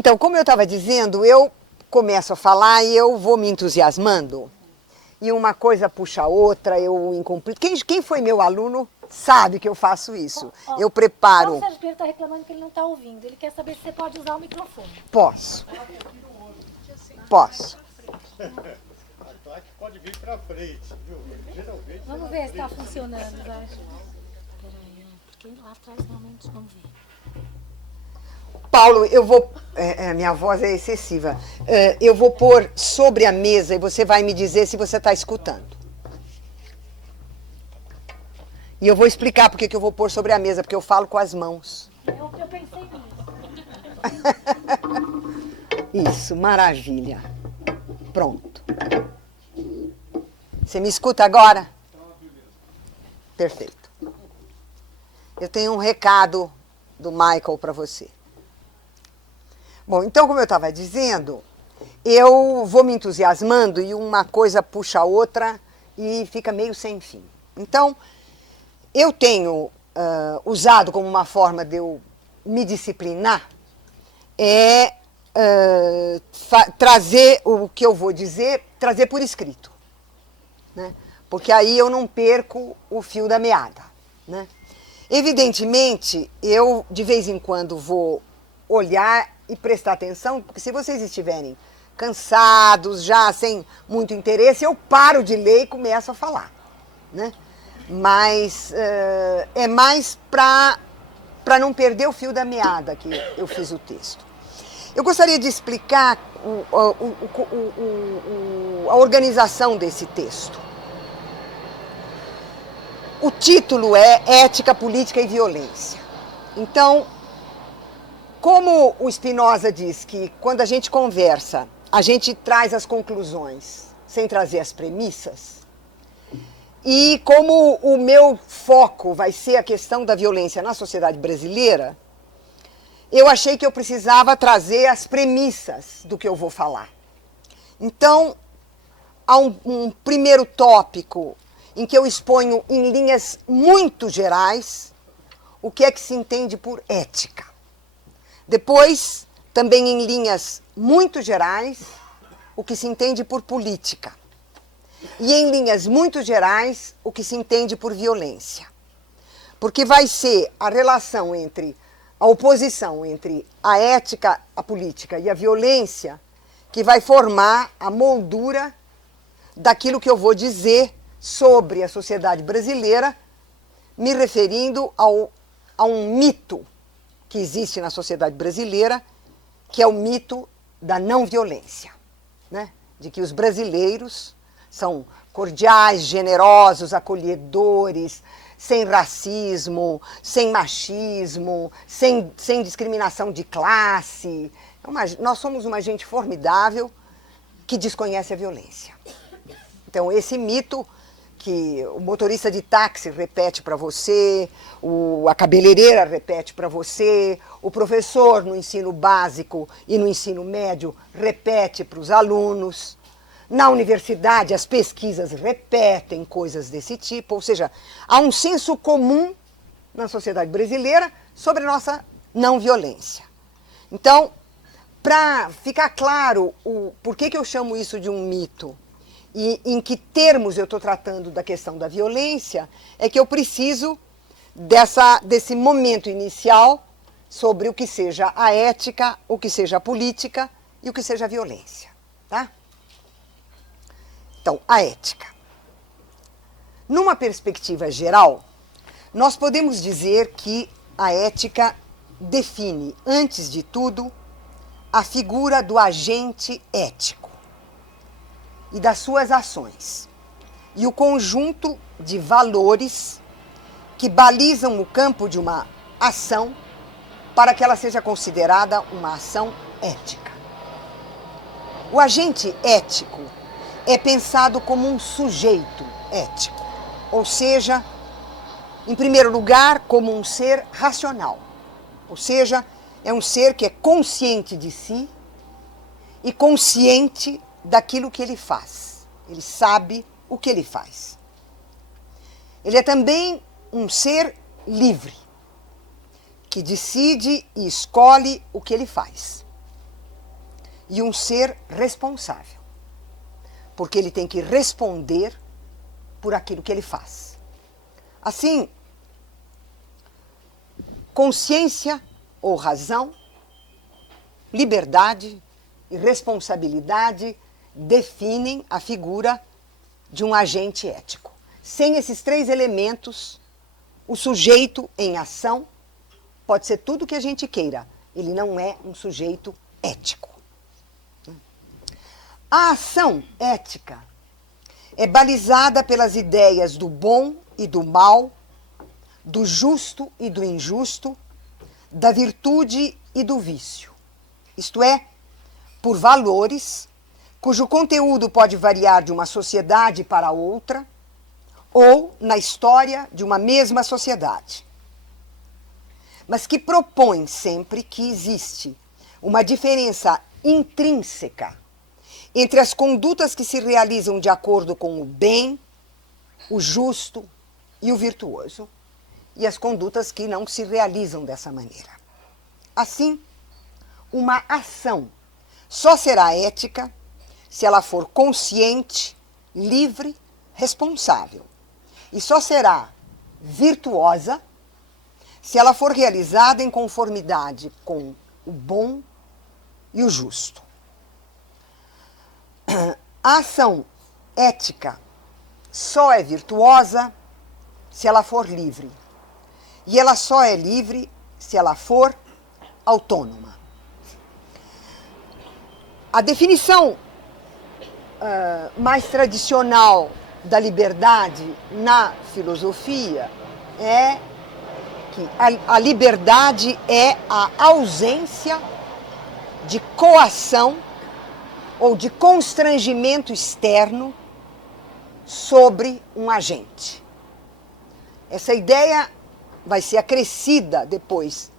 Então, como eu estava dizendo, eu começo a falar e eu vou me entusiasmando. E uma coisa puxa a outra, eu incumpri. Quem foi meu aluno sabe que eu faço isso. Eu preparo... O Sérgio Pinheiro está reclamando que ele não está ouvindo. Ele quer saber se você pode usar o microfone. Posso. Posso. Pode vir para frente, viu? Geralmente Vamos ver se está funcionando, vai. Peraí, porque lá atrás realmente não vê. Paulo, eu vou... minha voz é excessiva. Eu vou pôr sobre a mesa e você vai me dizer se você está escutando. E eu vou explicar por que eu vou pôr sobre a mesa, porque eu falo com as mãos. Eu pensei nisso. Isso, maravilha. Pronto. Você me escuta agora? Perfeito. Eu tenho um recado do Michael para você. Bom, então, como eu estava dizendo, eu vou me entusiasmando e uma coisa puxa a outra e fica meio sem fim. Então, eu tenho usado como uma forma de eu me disciplinar trazer o que eu vou dizer, trazer por escrito. Né? Porque aí eu não perco o fio da meada. Né? Evidentemente, eu de vez em quando vou olhar e prestar atenção, porque se vocês estiverem cansados, já sem muito interesse, eu paro de ler e começo a falar. Né? Mas é mais para não perder o fio da meada que eu fiz o texto. Eu gostaria de explicar a organização desse texto. O título é Ética, Política e Violência. Então, como o Spinoza diz que quando a gente conversa, a gente traz as conclusões sem trazer as premissas, e como o meu foco vai ser a questão da violência na sociedade brasileira, eu achei que eu precisava trazer as premissas do que eu vou falar. Então, há um primeiro tópico em que eu exponho em linhas muito gerais o que é que se entende por ética. Depois, também em linhas muito gerais, o que se entende por política. E em linhas muito gerais, o que se entende por violência. Porque vai ser a relação entre a oposição entre a ética, a política e a violência que vai formar a moldura daquilo que eu vou dizer sobre a sociedade brasileira, me referindo a um mito que existe na sociedade brasileira, que é o mito da não violência, né? De que os brasileiros são cordiais, generosos, acolhedores, sem racismo, sem machismo, sem discriminação de classe. Nós somos uma gente formidável que desconhece a violência. Então, esse mito que o motorista de táxi repete para você, a cabeleireira repete para você, o professor no ensino básico e no ensino médio repete para os alunos. Na universidade, as pesquisas repetem coisas desse tipo, ou seja, há um senso comum na sociedade brasileira sobre a nossa não violência. Então, para ficar claro por que eu chamo isso de um mito e em que termos eu estou tratando da questão da violência, é que eu preciso desse momento inicial sobre o que seja a ética, o que seja a política e o que seja a violência. Tá? Então, a ética. Numa perspectiva geral, nós podemos dizer que a ética define, antes de tudo, a figura do agente ético e das suas ações, e o conjunto de valores que balizam o campo de uma ação para que ela seja considerada uma ação ética. O agente ético é pensado como um sujeito ético, ou seja, em primeiro lugar, como um ser racional, ou seja, é um ser que é consciente de si e consciente daquilo que ele faz. Ele sabe o que ele faz. Ele é também um ser livre, que decide e escolhe o que ele faz. e um ser responsável, porque ele tem que responder por aquilo que ele faz. Assim, consciência ou razão, liberdade e responsabilidade definem a figura de um agente ético. Sem esses três elementos, o sujeito em ação pode ser tudo o que a gente queira. Ele não é um sujeito ético. A ação ética é balizada pelas ideias do bom e do mal, do justo e do injusto, da virtude e do vício. Isto é, por valores cujo conteúdo pode variar de uma sociedade para outra ou na história de uma mesma sociedade, mas que propõe sempre que existe uma diferença intrínseca entre as condutas que se realizam de acordo com o bem, o justo e o virtuoso, e as condutas que não se realizam dessa maneira. Assim, uma ação só será ética se ela for consciente, livre, responsável. E só será virtuosa se ela for realizada em conformidade com o bom e o justo. A ação ética só é virtuosa se ela for livre. E ela só é livre se ela for autônoma. A definição mais tradicional da liberdade na filosofia é que a liberdade é a ausência de coação ou de constrangimento externo sobre um agente. Essa ideia vai ser acrescida depois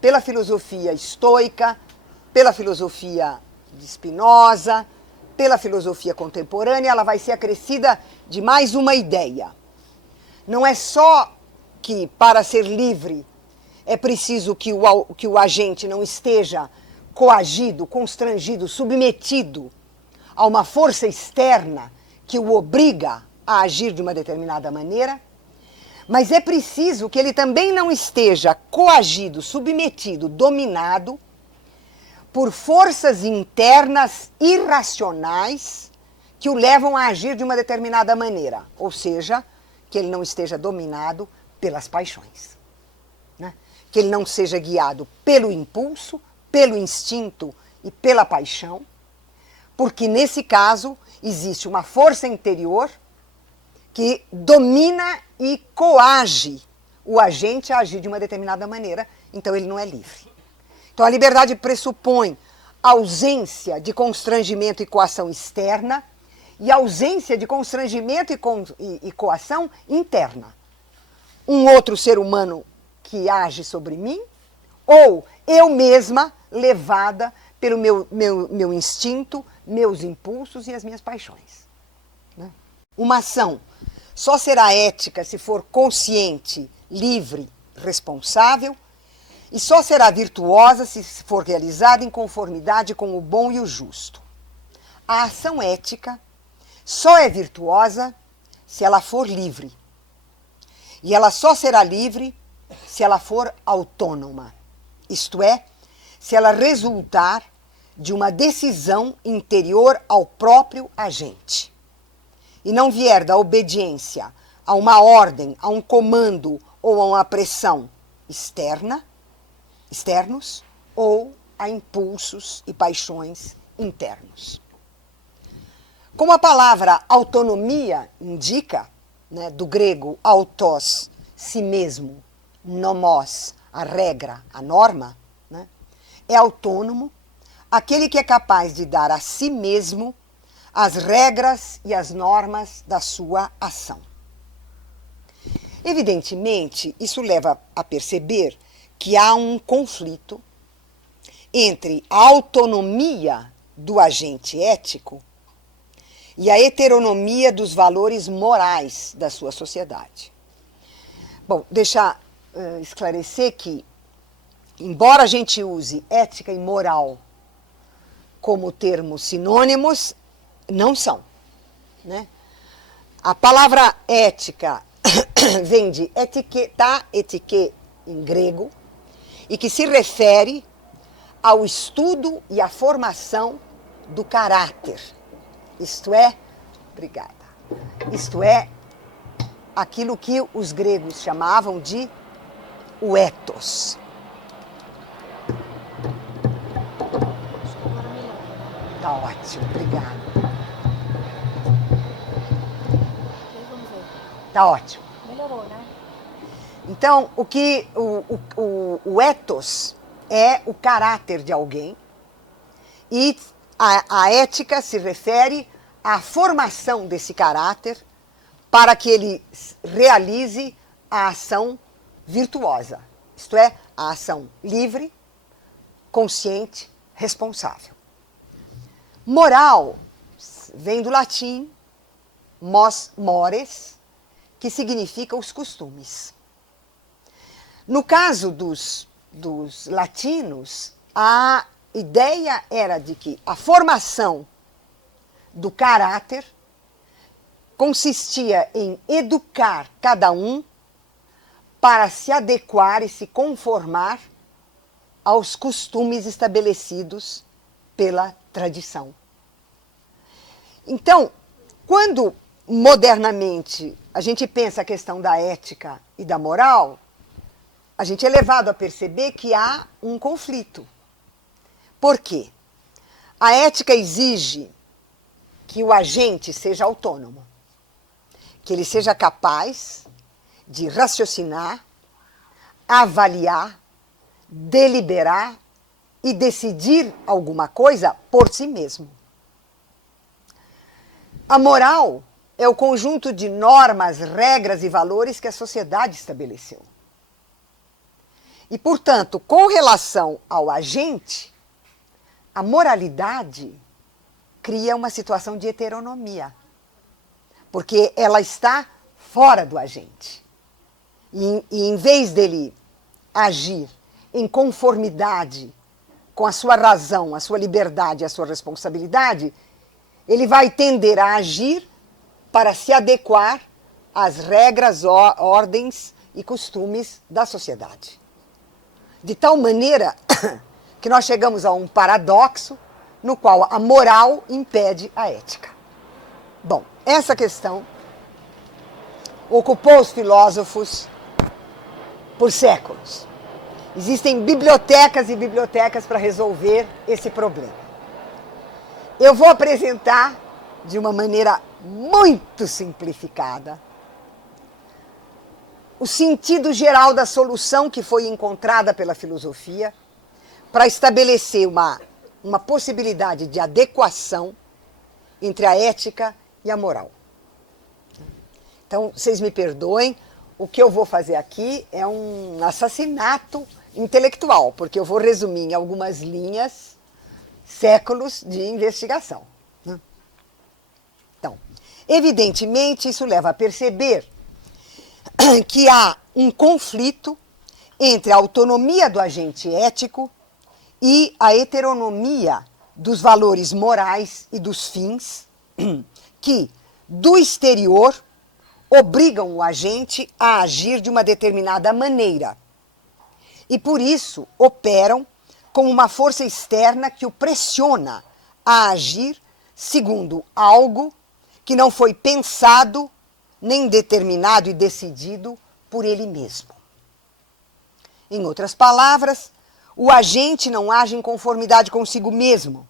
pela filosofia estoica, pela filosofia de Spinoza, pela filosofia contemporânea, ela vai ser acrescida de mais uma ideia. Não é só que, para ser livre, é preciso que o agente não esteja coagido, constrangido, submetido a uma força externa que o obriga a agir de uma determinada maneira, mas é preciso que ele também não esteja coagido, submetido, dominado por forças internas irracionais que o levam a agir de uma determinada maneira, ou seja, que ele não esteja dominado pelas paixões, né? Que ele não seja guiado pelo impulso, pelo instinto e pela paixão, porque nesse caso existe uma força interior que domina e coage o agente a agir de uma determinada maneira, então ele não é livre. Então a liberdade pressupõe ausência de constrangimento e coação externa e ausência de constrangimento e coação interna. Um outro ser humano que age sobre mim ou eu mesma levada pelo meu instinto, meus impulsos e as minhas paixões. Né? Uma ação só será ética se for consciente, livre, responsável, e só será virtuosa se for realizada em conformidade com o bom e o justo. A ação ética só é virtuosa se ela for livre. E ela só será livre se ela for autônoma. Isto é, se ela resultar de uma decisão interior ao próprio agente. E não vier da obediência a uma ordem, a um comando ou a uma pressão externos ou a impulsos e paixões internos. Como a palavra autonomia indica, né, do grego autos, si mesmo, nomos, a regra, a norma, né, é autônomo aquele que é capaz de dar a si mesmo as regras e as normas da sua ação. Evidentemente, isso leva a perceber que há um conflito entre a autonomia do agente ético e a heteronomia dos valores morais da sua sociedade. Bom, deixar esclarecer que, embora a gente use ética e moral como termos sinônimos, não são, né? A palavra ética vem de etiqueta, etiquê em grego, e que se refere ao estudo e à formação do caráter. Isto é, obrigada, isto é, aquilo que os gregos chamavam de o ethos. Acho que agora melhor, né? Tá ótimo, obrigada. E vamos ver. Tá ótimo. Melhorou, né? Então, o ethos é o caráter de alguém e a ética se refere à formação desse caráter para que ele realize a ação virtuosa, isto é, a ação livre, consciente, responsável. Moral vem do latim mores, que significa os costumes. No caso dos latinos, a ideia era de que a formação do caráter consistia em educar cada um para se adequar e se conformar aos costumes estabelecidos pela tradição. Então, quando modernamente a gente pensa a questão da ética e da moral, a gente é levado a perceber que há um conflito. Por quê? A ética exige que o agente seja autônomo, que ele seja capaz de raciocinar, avaliar, deliberar e decidir alguma coisa por si mesmo. A moral é o conjunto de normas, regras e valores que a sociedade estabeleceu. E, portanto, com relação ao agente, a moralidade cria uma situação de heteronomia, porque ela está fora do agente. E em vez dele agir em conformidade com a sua razão, a sua liberdade, a sua responsabilidade, ele vai tender a agir para se adequar às regras, ordens e costumes da sociedade. De tal maneira que nós chegamos a um paradoxo no qual a moral impede a ética. Bom, essa questão ocupou os filósofos por séculos. Existem bibliotecas e bibliotecas para resolver esse problema. Eu vou apresentar de uma maneira muito simplificada o sentido geral da solução que foi encontrada pela filosofia para estabelecer uma possibilidade de adequação entre a ética e a moral. Então, vocês me perdoem, o que eu vou fazer aqui é um assassinato intelectual, porque eu vou resumir em algumas linhas séculos de investigação. Então, evidentemente, isso leva a perceber que há um conflito entre a autonomia do agente ético e a heteronomia dos valores morais e dos fins que, do exterior, obrigam o agente a agir de uma determinada maneira. E, por isso, operam como uma força externa que o pressiona a agir segundo algo que não foi pensado, nem determinado e decidido por ele mesmo. Em outras palavras, o agente não age em conformidade consigo mesmo,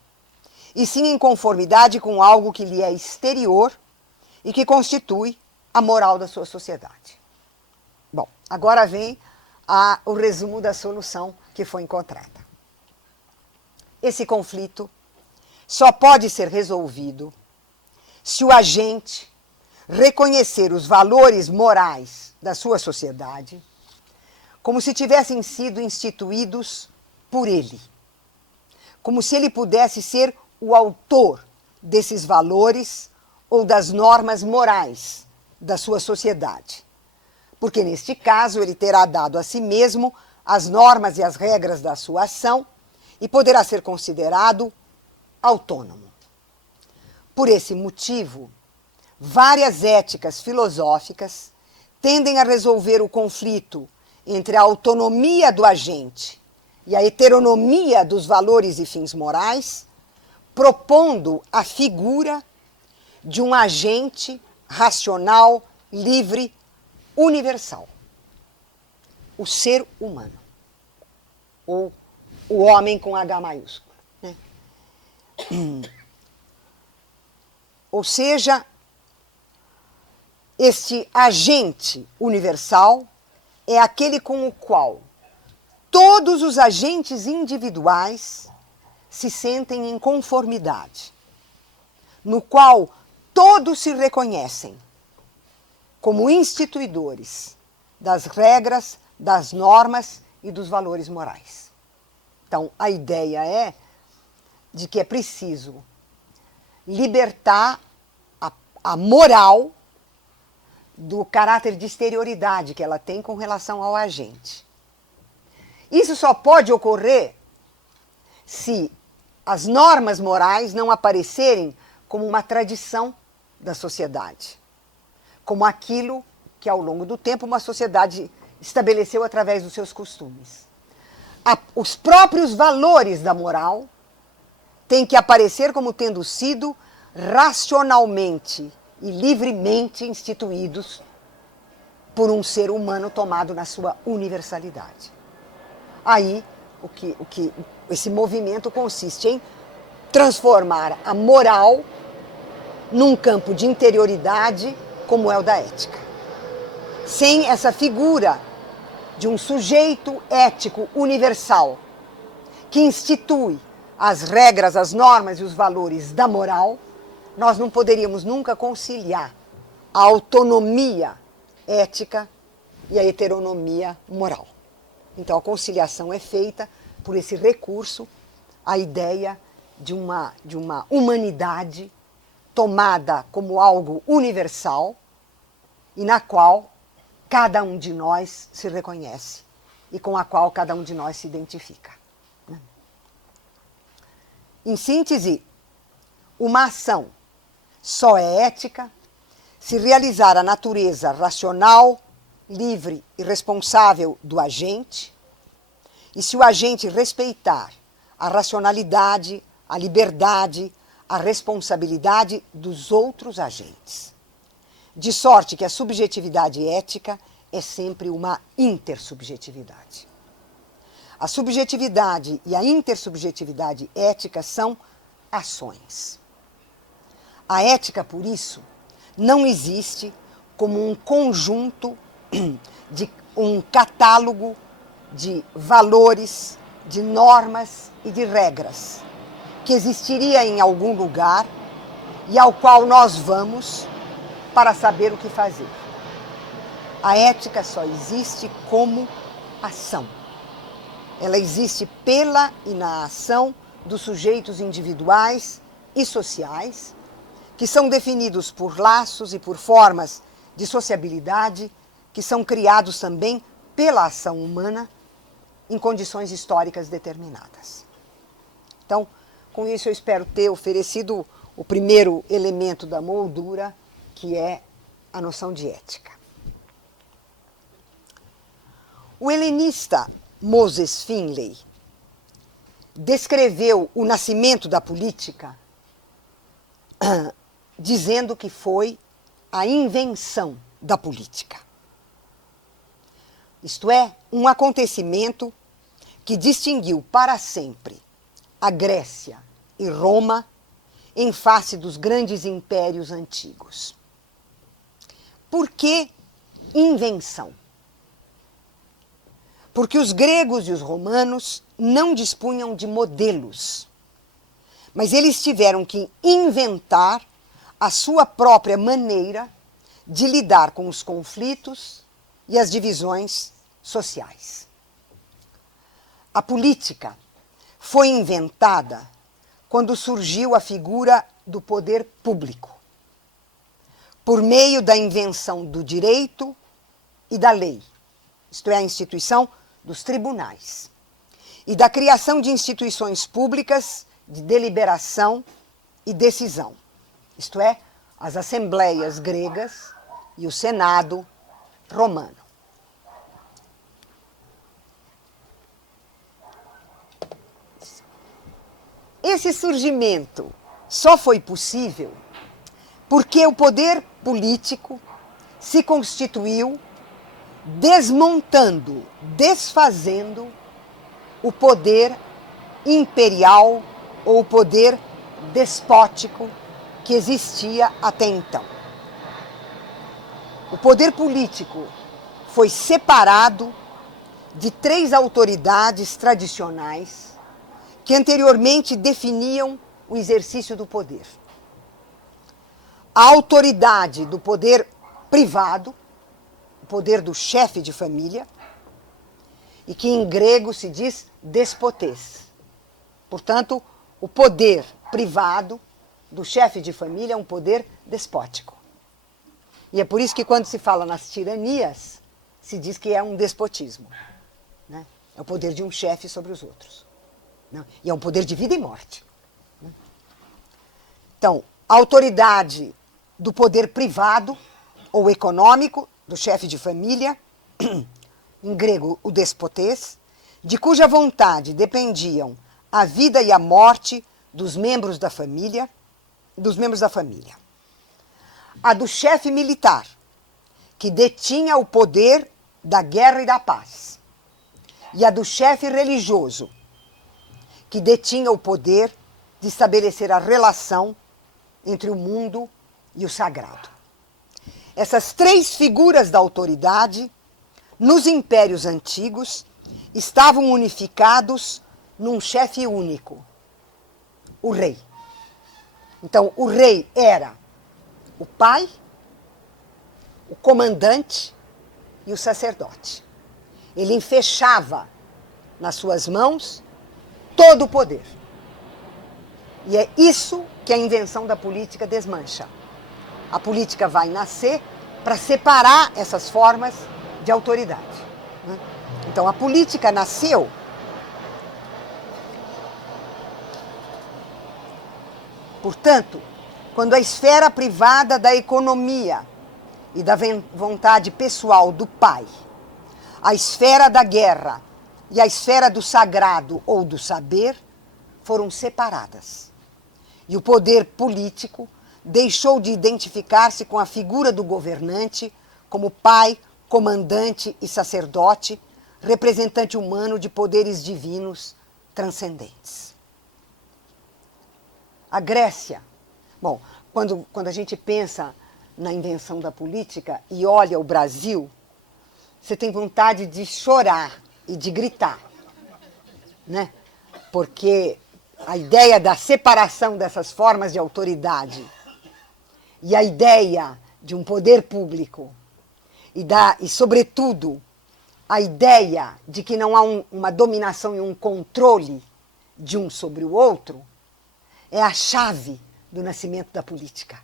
e sim em conformidade com algo que lhe é exterior e que constitui a moral da sua sociedade. Bom, agora vem o resumo da solução que foi encontrada. Esse conflito só pode ser resolvido se o agente reconhecer os valores morais da sua sociedade como se tivessem sido instituídos por ele, como se ele pudesse ser o autor desses valores ou das normas morais da sua sociedade, porque neste caso ele terá dado a si mesmo as normas e as regras da sua ação e poderá ser considerado autônomo. Por esse motivo, várias éticas filosóficas tendem a resolver o conflito entre a autonomia do agente e a heteronomia dos valores e fins morais, propondo a figura de um agente racional, livre, universal. O ser humano, ou o homem com H maiúsculo. Né? Ou seja, este agente universal é aquele com o qual todos os agentes individuais se sentem em conformidade, no qual todos se reconhecem como instituidores das regras, das normas e dos valores morais. Então, a ideia é de que é preciso libertar a moral do caráter de exterioridade que ela tem com relação ao agente. Isso só pode ocorrer se as normas morais não aparecerem como uma tradição da sociedade, como aquilo que ao longo do tempo uma sociedade estabeleceu através dos seus costumes. Os próprios valores da moral têm que aparecer como tendo sido racionalmente e livremente instituídos por um ser humano tomado na sua universalidade. Aí, esse movimento consiste em transformar a moral num campo de interioridade como é o da ética. Sem essa figura de um sujeito ético universal que institui as regras, as normas e os valores da moral, nós não poderíamos nunca conciliar a autonomia ética e a heteronomia moral. Então, a conciliação é feita por esse recurso à ideia de uma humanidade tomada como algo universal e na qual cada um de nós se reconhece e com a qual cada um de nós se identifica. Em síntese, uma ação só é ética se realizar a natureza racional, livre e responsável do agente e se o agente respeitar a racionalidade, a liberdade, a responsabilidade dos outros agentes. De sorte que a subjetividade ética é sempre uma intersubjetividade. A subjetividade e a intersubjetividade ética são ações. A ética, por isso, não existe como um conjunto de um catálogo de valores, de normas e de regras que existiria em algum lugar e ao qual nós vamos para saber o que fazer. A ética só existe como ação. Ela existe pela e na ação dos sujeitos individuais e sociais, que são definidos por laços e por formas de sociabilidade, que são criados também pela ação humana em condições históricas determinadas. Então, com isso eu espero ter oferecido o primeiro elemento da moldura, que é a noção de ética. O helenista Moses Finley descreveu o nascimento da política dizendo que foi a invenção da política. Isto é, um acontecimento que distinguiu para sempre a Grécia e Roma em face dos grandes impérios antigos. Por que invenção? Porque os gregos e os romanos não dispunham de modelos, mas eles tiveram que inventar a sua própria maneira de lidar com os conflitos e as divisões sociais. A política foi inventada quando surgiu a figura do poder público, por meio da invenção do direito e da lei, isto é, a instituição dos tribunais, e da criação de instituições públicas de deliberação e decisão, isto é, as assembleias gregas e o Senado romano. Esse surgimento só foi possível porque o poder político se constituiu desmontando, desfazendo o poder imperial ou o poder despótico que existia até então. O poder político foi separado de 3 autoridades tradicionais que anteriormente definiam o exercício do poder. A autoridade do poder privado, o poder do chefe de família, e que em grego se diz despotes. Portanto, o poder privado do chefe de família é um poder despótico. E é por isso que quando se fala nas tiranias, se diz que é um despotismo. Né? É o poder de um chefe sobre os outros. Né? E é um poder de vida e morte. Né? Então, a autoridade do poder privado ou econômico do chefe de família, em grego o despotes, de cuja vontade dependiam a vida e a morte dos membros da família, A do chefe militar, que detinha o poder da guerra e da paz. E a do chefe religioso, que detinha o poder de estabelecer a relação entre o mundo e o sagrado. Essas 3 figuras da autoridade, nos impérios antigos, estavam unificados num chefe único, o rei. Então, o rei era o pai, o comandante e o sacerdote. Ele enfechava nas suas mãos todo o poder. E é isso que a invenção da política desmancha. A política vai nascer para separar essas formas de autoridade. Né? Então, a política nasceu portanto, quando a esfera privada da economia e da vontade pessoal do pai, a esfera da guerra e a esfera do sagrado ou do saber foram separadas. E o poder político deixou de identificar-se com a figura do governante como pai, comandante e sacerdote, representante humano de poderes divinos transcendentes. A Grécia, bom, quando a gente pensa na invenção da política e olha o Brasil, você tem vontade de chorar e de gritar, né? Porque a ideia da separação dessas formas de autoridade e a ideia de um poder público e sobretudo, a ideia de que não há uma dominação e um controle de um sobre o outro, é a chave do nascimento da política.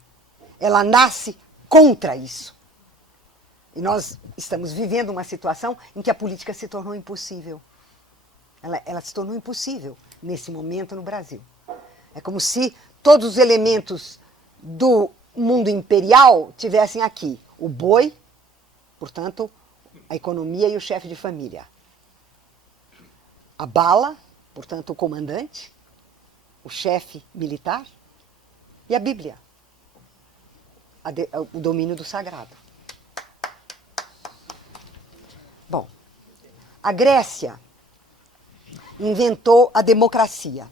Ela nasce contra isso. E nós estamos vivendo uma situação em que a política se tornou impossível. Ela se tornou impossível nesse momento no Brasil. É como se todos os elementos do mundo imperial tivessem aqui. O boi, portanto, a economia e o chefe de família. A bala, portanto, o comandante, o chefe militar, e a Bíblia, o domínio do sagrado. Bom, a Grécia inventou a democracia.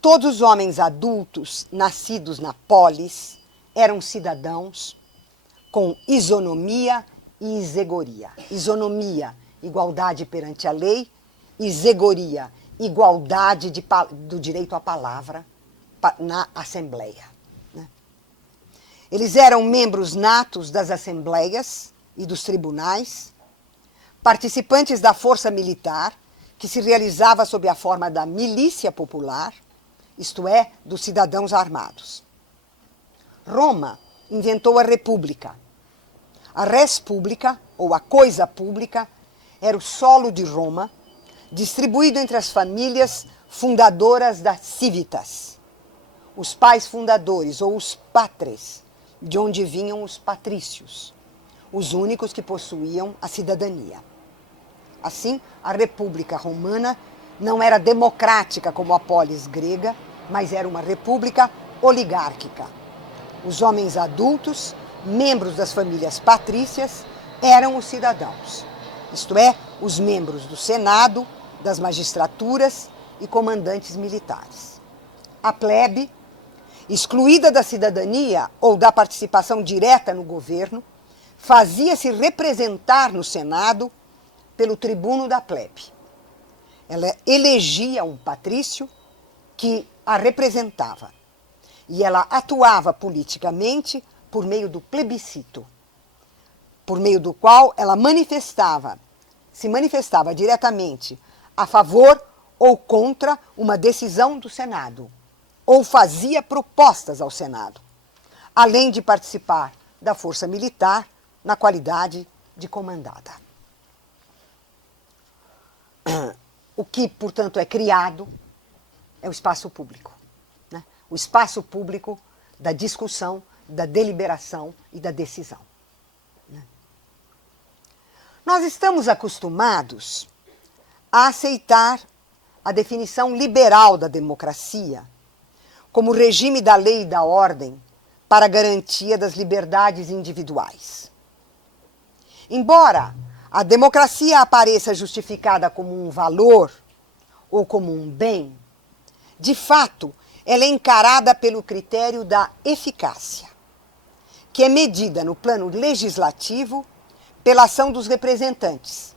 Todos os homens adultos nascidos na polis eram cidadãos com isonomia e isegoria. Isonomia, igualdade perante a lei, isegoria, igualdade do direito à palavra na Assembleia. Né? Eles eram membros natos das assembleias e dos tribunais, participantes da força militar, que se realizava sob a forma da milícia popular, isto é, dos cidadãos armados. Roma inventou a república. A res publica, ou a coisa pública, era o solo de Roma, distribuído entre as famílias fundadoras da civitas, os pais fundadores ou os patres, de onde vinham os patrícios, os únicos que possuíam a cidadania. Assim, a República Romana não era democrática como a polis grega, mas era uma república oligárquica. Os homens adultos, membros das famílias patrícias, eram os cidadãos, isto é, os membros do Senado, das magistraturas e comandantes militares. A plebe, excluída da cidadania ou da participação direta no governo, fazia-se representar no Senado pelo tribuno da plebe. Ela elegia um patrício que a representava e ela atuava politicamente por meio do plebiscito, por meio do qual ela se manifestava diretamente a favor ou contra uma decisão do Senado, ou fazia propostas ao Senado, além de participar da força militar na qualidade de comandada. O que, portanto, é criado é o espaço público, né? O espaço público da discussão, da deliberação e da decisão. Nós estamos acostumados a aceitar a definição liberal da democracia como regime da lei e da ordem para a garantia das liberdades individuais. Embora a democracia apareça justificada como um valor ou como um bem, de fato, ela é encarada pelo critério da eficácia, que é medida no plano legislativo pela ação dos representantes,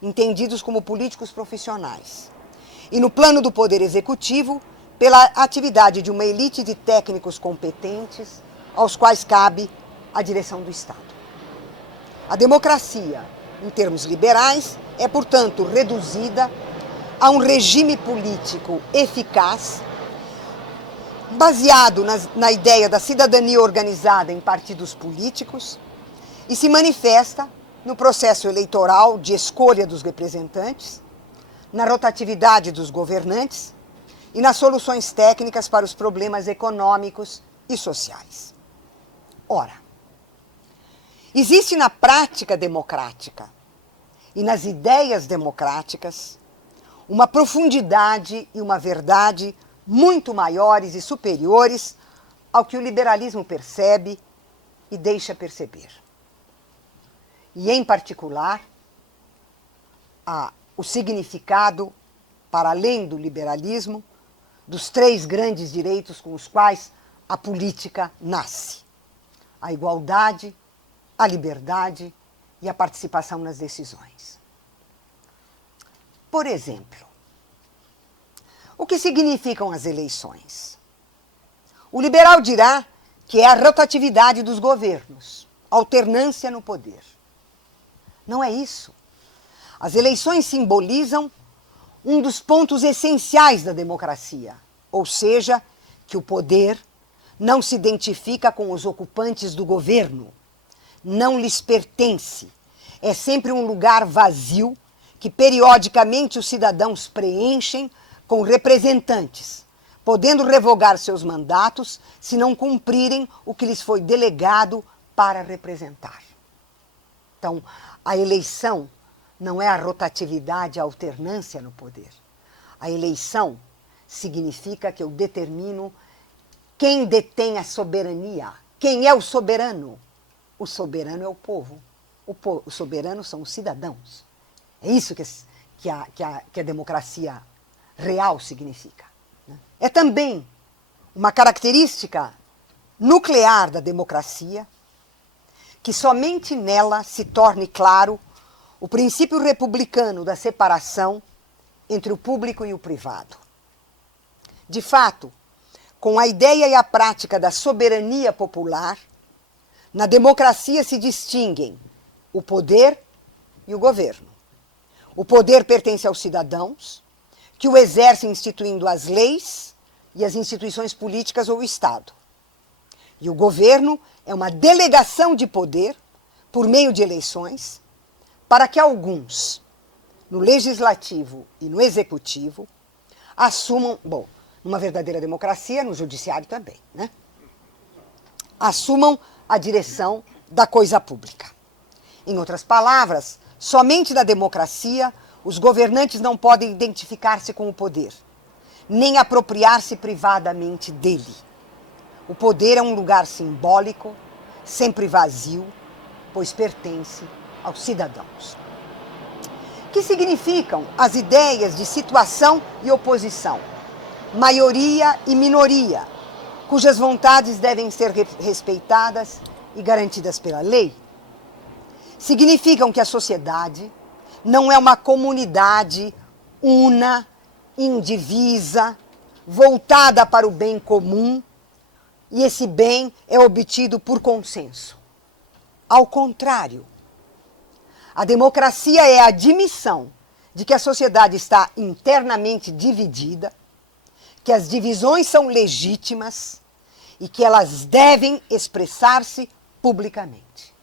entendidos como políticos profissionais, e no plano do poder executivo, pela atividade de uma elite de técnicos competentes aos quais cabe a direção do Estado. A democracia, em termos liberais, é, portanto, reduzida a um regime político eficaz, baseado na ideia da cidadania organizada em partidos políticos, e se manifesta no processo eleitoral de escolha dos representantes, na rotatividade dos governantes e nas soluções técnicas para os problemas econômicos e sociais. Ora, existe na prática democrática e nas ideias democráticas uma profundidade e uma verdade muito maiores e superiores ao que o liberalismo percebe e deixa perceber. E, em particular, o significado, para além do liberalismo, dos três grandes direitos com os quais a política nasce: a igualdade, a liberdade e a participação nas decisões. Por exemplo, o que significam as eleições? O liberal dirá que é a rotatividade dos governos, alternância no poder. Não é isso. As eleições simbolizam um dos pontos essenciais da democracia, ou seja, que o poder não se identifica com os ocupantes do governo, não lhes pertence, é sempre um lugar vazio que periodicamente os cidadãos preenchem com representantes, podendo revogar seus mandatos se não cumprirem o que lhes foi delegado para representar. Então, a eleição não é a rotatividade, a alternância no poder. A eleição significa que eu determino quem detém a soberania. Quem é o soberano? O soberano é o povo. O soberano são os cidadãos. É isso que a democracia real significa. É também uma característica nuclear da democracia que somente nela se torne claro o princípio republicano da separação entre o público e o privado. De fato, com a ideia e a prática da soberania popular, na democracia se distinguem o poder e o governo. O poder pertence aos cidadãos, que o exercem instituindo as leis e as instituições políticas ou o Estado. E o governo é uma delegação de poder, por meio de eleições, para que alguns, no legislativo e no executivo, assumam, bom, numa verdadeira democracia, no judiciário também, né? Assumam a direção da coisa pública. Em outras palavras, somente na democracia os governantes não podem identificar-se com o poder, nem apropriar-se privadamente dele. O poder é um lugar simbólico, sempre vazio, pois pertence aos cidadãos. O que significam as ideias de situação e oposição, maioria e minoria, cujas vontades devem ser respeitadas e garantidas pela lei? Significam que a sociedade não é uma comunidade una, indivisa, voltada para o bem comum, e esse bem é obtido por consenso. Ao contrário, a democracia é a admissão de que a sociedade está internamente dividida, que as divisões são legítimas e que elas devem expressar-se publicamente.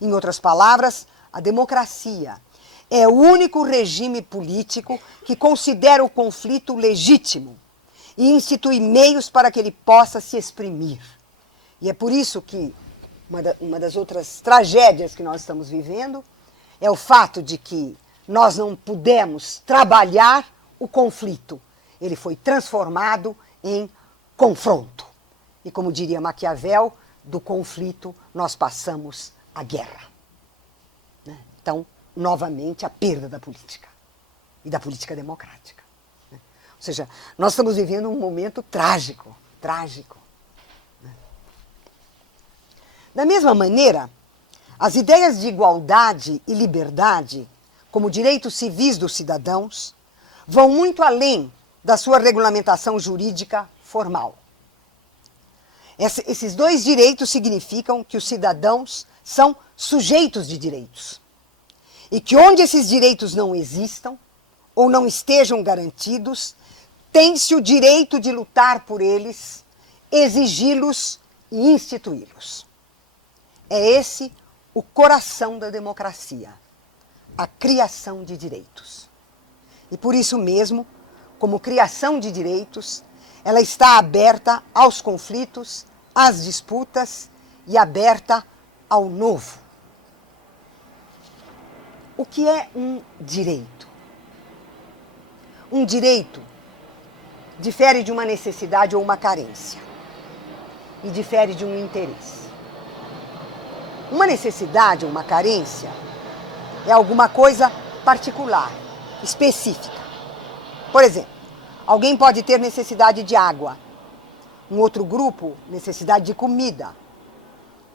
Em outras palavras, a democracia é o único regime político que considera o conflito legítimo e institui meios para que ele possa se exprimir. E é por isso que uma das outras tragédias que nós estamos vivendo é o fato de que nós não pudemos trabalhar o conflito. Ele foi transformado em confronto. E como diria Maquiavel, do conflito nós passamos à guerra. Então, novamente, a perda da política e da política democrática. Ou seja, nós estamos vivendo um momento trágico, trágico. Da mesma maneira, as ideias de igualdade e liberdade, como direitos civis dos cidadãos, vão muito além da sua regulamentação jurídica formal. Esses dois direitos significam que os cidadãos são sujeitos de direitos. E que onde esses direitos não existam ou não estejam garantidos, tem-se o direito de lutar por eles, exigi-los e instituí-los. É esse o coração da democracia, a criação de direitos. E por isso mesmo, como criação de direitos, ela está aberta aos conflitos, às disputas e aberta ao novo. O que é um direito? Um direito difere de uma necessidade ou uma carência e difere de um interesse. Uma necessidade ou uma carência é alguma coisa particular, específica. Por exemplo, alguém pode ter necessidade de água, um outro grupo, necessidade de comida,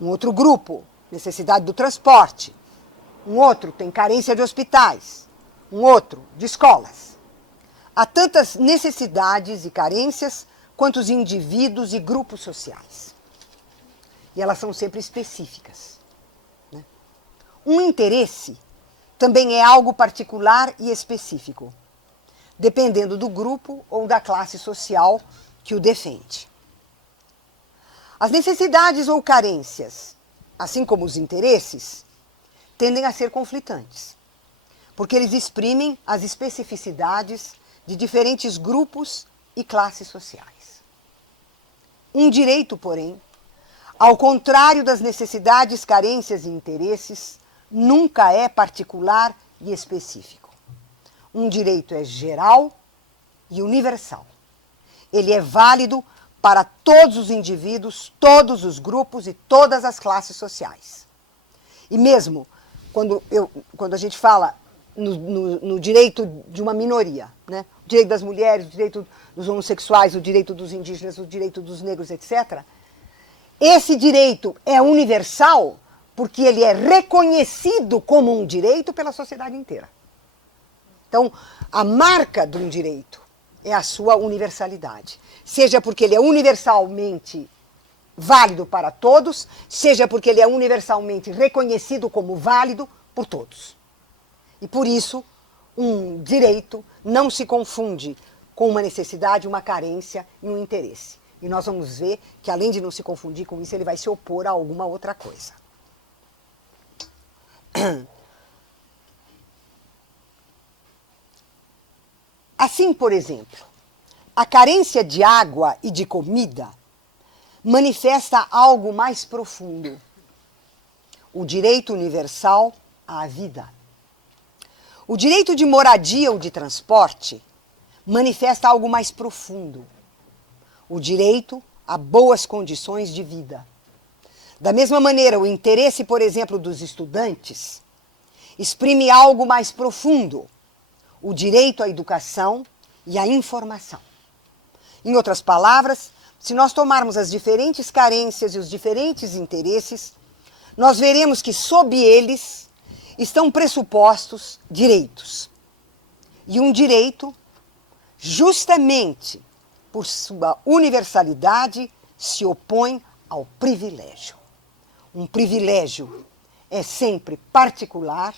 um outro grupo, necessidade do transporte, um outro tem carência de hospitais, um outro de escolas. Há tantas necessidades e carências quanto os indivíduos e grupos sociais. E elas são sempre específicas. Um interesse também é algo particular e específico, dependendo do grupo ou da classe social que o defende. As necessidades ou carências, assim como os interesses, tendem a ser conflitantes, porque eles exprimem as especificidades de diferentes grupos e classes sociais. Um direito, porém, ao contrário das necessidades, carências e interesses, nunca é particular e específico. Um direito é geral e universal. Ele é válido para todos os indivíduos, todos os grupos e todas as classes sociais. E mesmo quando a gente fala no direito de uma minoria, né? O direito das mulheres, o direito dos homossexuais, o direito dos indígenas, o direito dos negros, etc., esse direito é universal porque ele é reconhecido como um direito pela sociedade inteira. Então, a marca de um direito é a sua universalidade. Seja porque ele é universalmente válido para todos, seja porque ele é universalmente reconhecido como válido por todos. E por isso, um direito não se confunde com uma necessidade, uma carência e um interesse. E nós vamos ver que, além de não se confundir com isso, ele vai se opor a alguma outra coisa. Assim, por exemplo, A carência de água e de comida manifesta algo mais profundo: o direito universal à vida. O direito de moradia ou de transporte manifesta algo mais profundo: o direito a boas condições de vida. Da mesma maneira, o interesse, por exemplo, dos estudantes exprime algo mais profundo: o direito à educação e à informação. Em outras palavras, se nós tomarmos as diferentes carências e os diferentes interesses, nós veremos que sob eles estão pressupostos direitos. E um direito, justamente por sua universalidade, se opõe ao privilégio. Um privilégio é sempre particular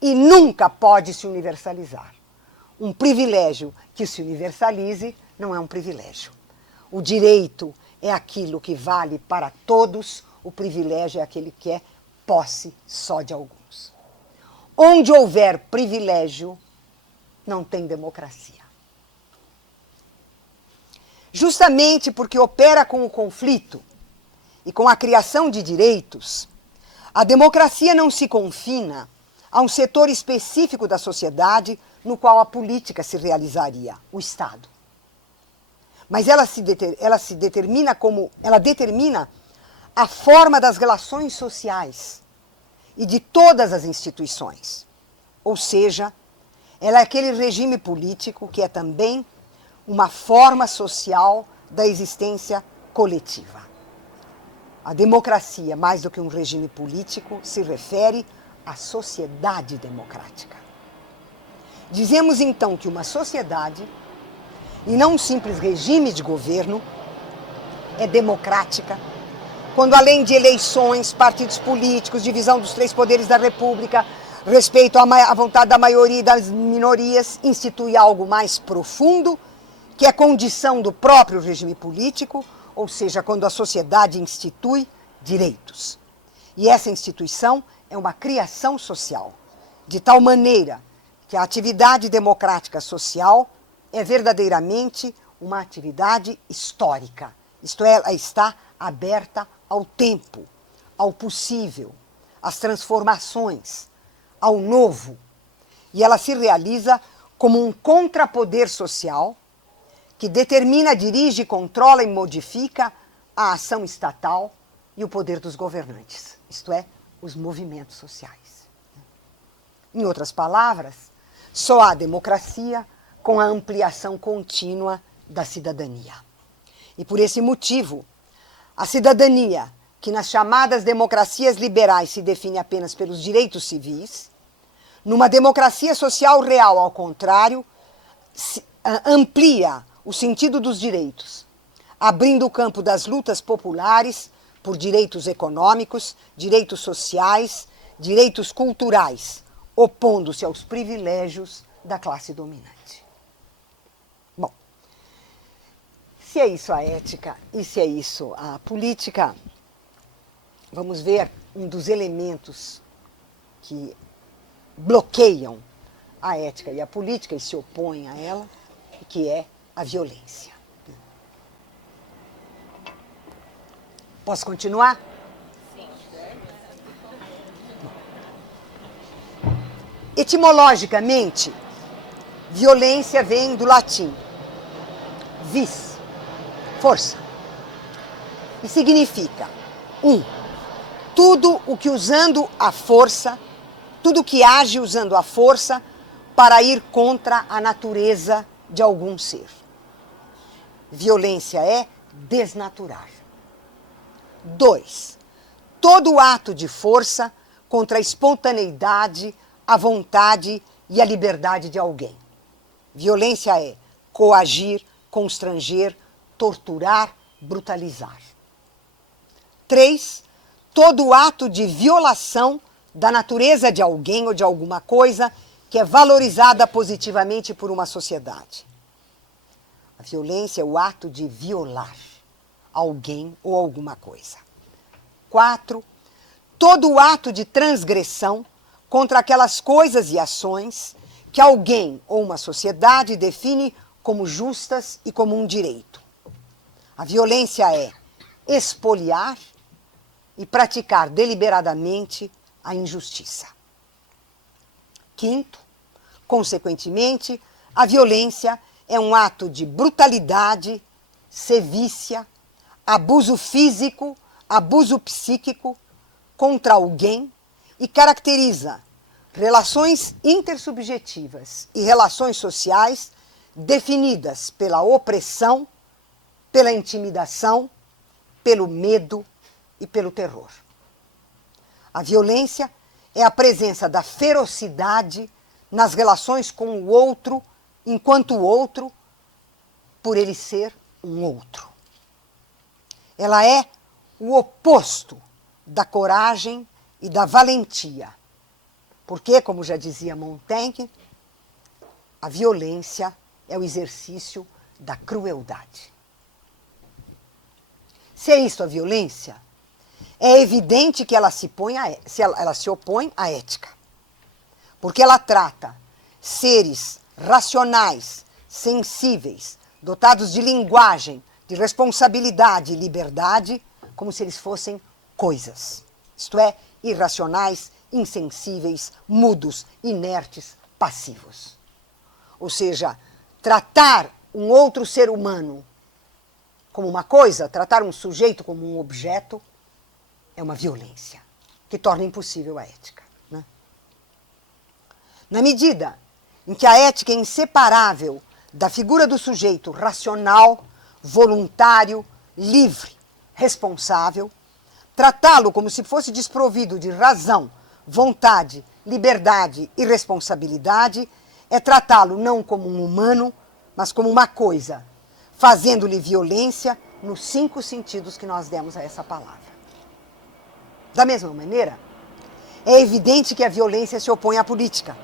e nunca pode se universalizar. Um privilégio que se universalize não é um privilégio. O direito é aquilo que vale para todos, o privilégio é aquele que é posse só de alguns. Onde houver privilégio, não tem democracia. Justamente porque opera com o conflito e com a criação de direitos, a democracia não se confina a um setor específico da sociedade no qual a política se realizaria, o Estado. Mas ela determina a forma das relações sociais e de todas as instituições. Ou seja, ela é aquele regime político que é também uma forma social da existência coletiva. A democracia, mais do que um regime político, se refere à sociedade democrática. Dizemos então que uma sociedade, e não um simples regime de governo, é democrática, quando além de eleições, partidos políticos, divisão dos 3 poderes da República, respeito à vontade da maioria e das minorias, institui algo mais profundo, que é condição do próprio regime político, ou seja, quando a sociedade institui direitos. E essa instituição é uma criação social, de tal maneira que a atividade democrática social é verdadeiramente uma atividade histórica. Isto é, ela está aberta ao tempo, ao possível, às transformações, ao novo. E ela se realiza como um contrapoder social que determina, dirige, controla e modifica a ação estatal e o poder dos governantes, isto é, os movimentos sociais. Em outras palavras, só há democracia com a ampliação contínua da cidadania. E por esse motivo, a cidadania, que nas chamadas democracias liberais se define apenas pelos direitos civis, numa democracia social real, ao contrário, amplia o sentido dos direitos, abrindo o campo das lutas populares por direitos econômicos, direitos sociais, direitos culturais, opondo-se aos privilégios da classe dominante. Bom, se é isso a ética e se é isso a política, vamos ver um dos elementos que bloqueiam a ética e a política e se opõem a ela, que é a violência. Posso continuar? Sim. Etimologicamente, violência vem do latim vis, força, e significa tudo o que usando a força, tudo que age usando a força para ir contra a natureza de algum ser. Violência é desnaturar. 2. Todo ato de força contra a espontaneidade, a vontade e a liberdade de alguém. Violência é coagir, constranger, torturar, brutalizar. 3. Todo ato de violação da natureza de alguém ou de alguma coisa que é valorizada positivamente por uma sociedade. A violência é o ato de violar alguém ou alguma coisa. 4. Todo ato de transgressão contra aquelas coisas e ações que alguém ou uma sociedade define como justas e como um direito. A violência é expoliar e praticar deliberadamente a injustiça. Quinto, consequentemente, a violência é um ato de brutalidade, sevícia, abuso físico, abuso psíquico contra alguém e caracteriza relações intersubjetivas e relações sociais definidas pela opressão, pela intimidação, pelo medo e pelo terror. A violência é a presença da ferocidade nas relações com o outro, enquanto o outro, por ele ser um outro. Ela é o oposto da coragem e da valentia. Porque, como já dizia Montaigne, a violência é o exercício da crueldade. Se é isto a violência, é evidente que ela se opõe à ética. Porque ela trata seres racionais, sensíveis, dotados de linguagem, de responsabilidade e liberdade, como se eles fossem coisas. Isto é, irracionais, insensíveis, mudos, inertes, passivos. Ou seja, tratar um outro ser humano como uma coisa, tratar um sujeito como um objeto, é uma violência que torna impossível a ética. Né? Na medida em que a ética é inseparável da figura do sujeito racional, voluntário, livre, responsável, tratá-lo como se fosse desprovido de razão, vontade, liberdade e responsabilidade é tratá-lo não como um humano, mas como uma coisa, fazendo-lhe violência nos 5 sentidos que nós demos a essa palavra. Da mesma maneira, é evidente que a violência se opõe à política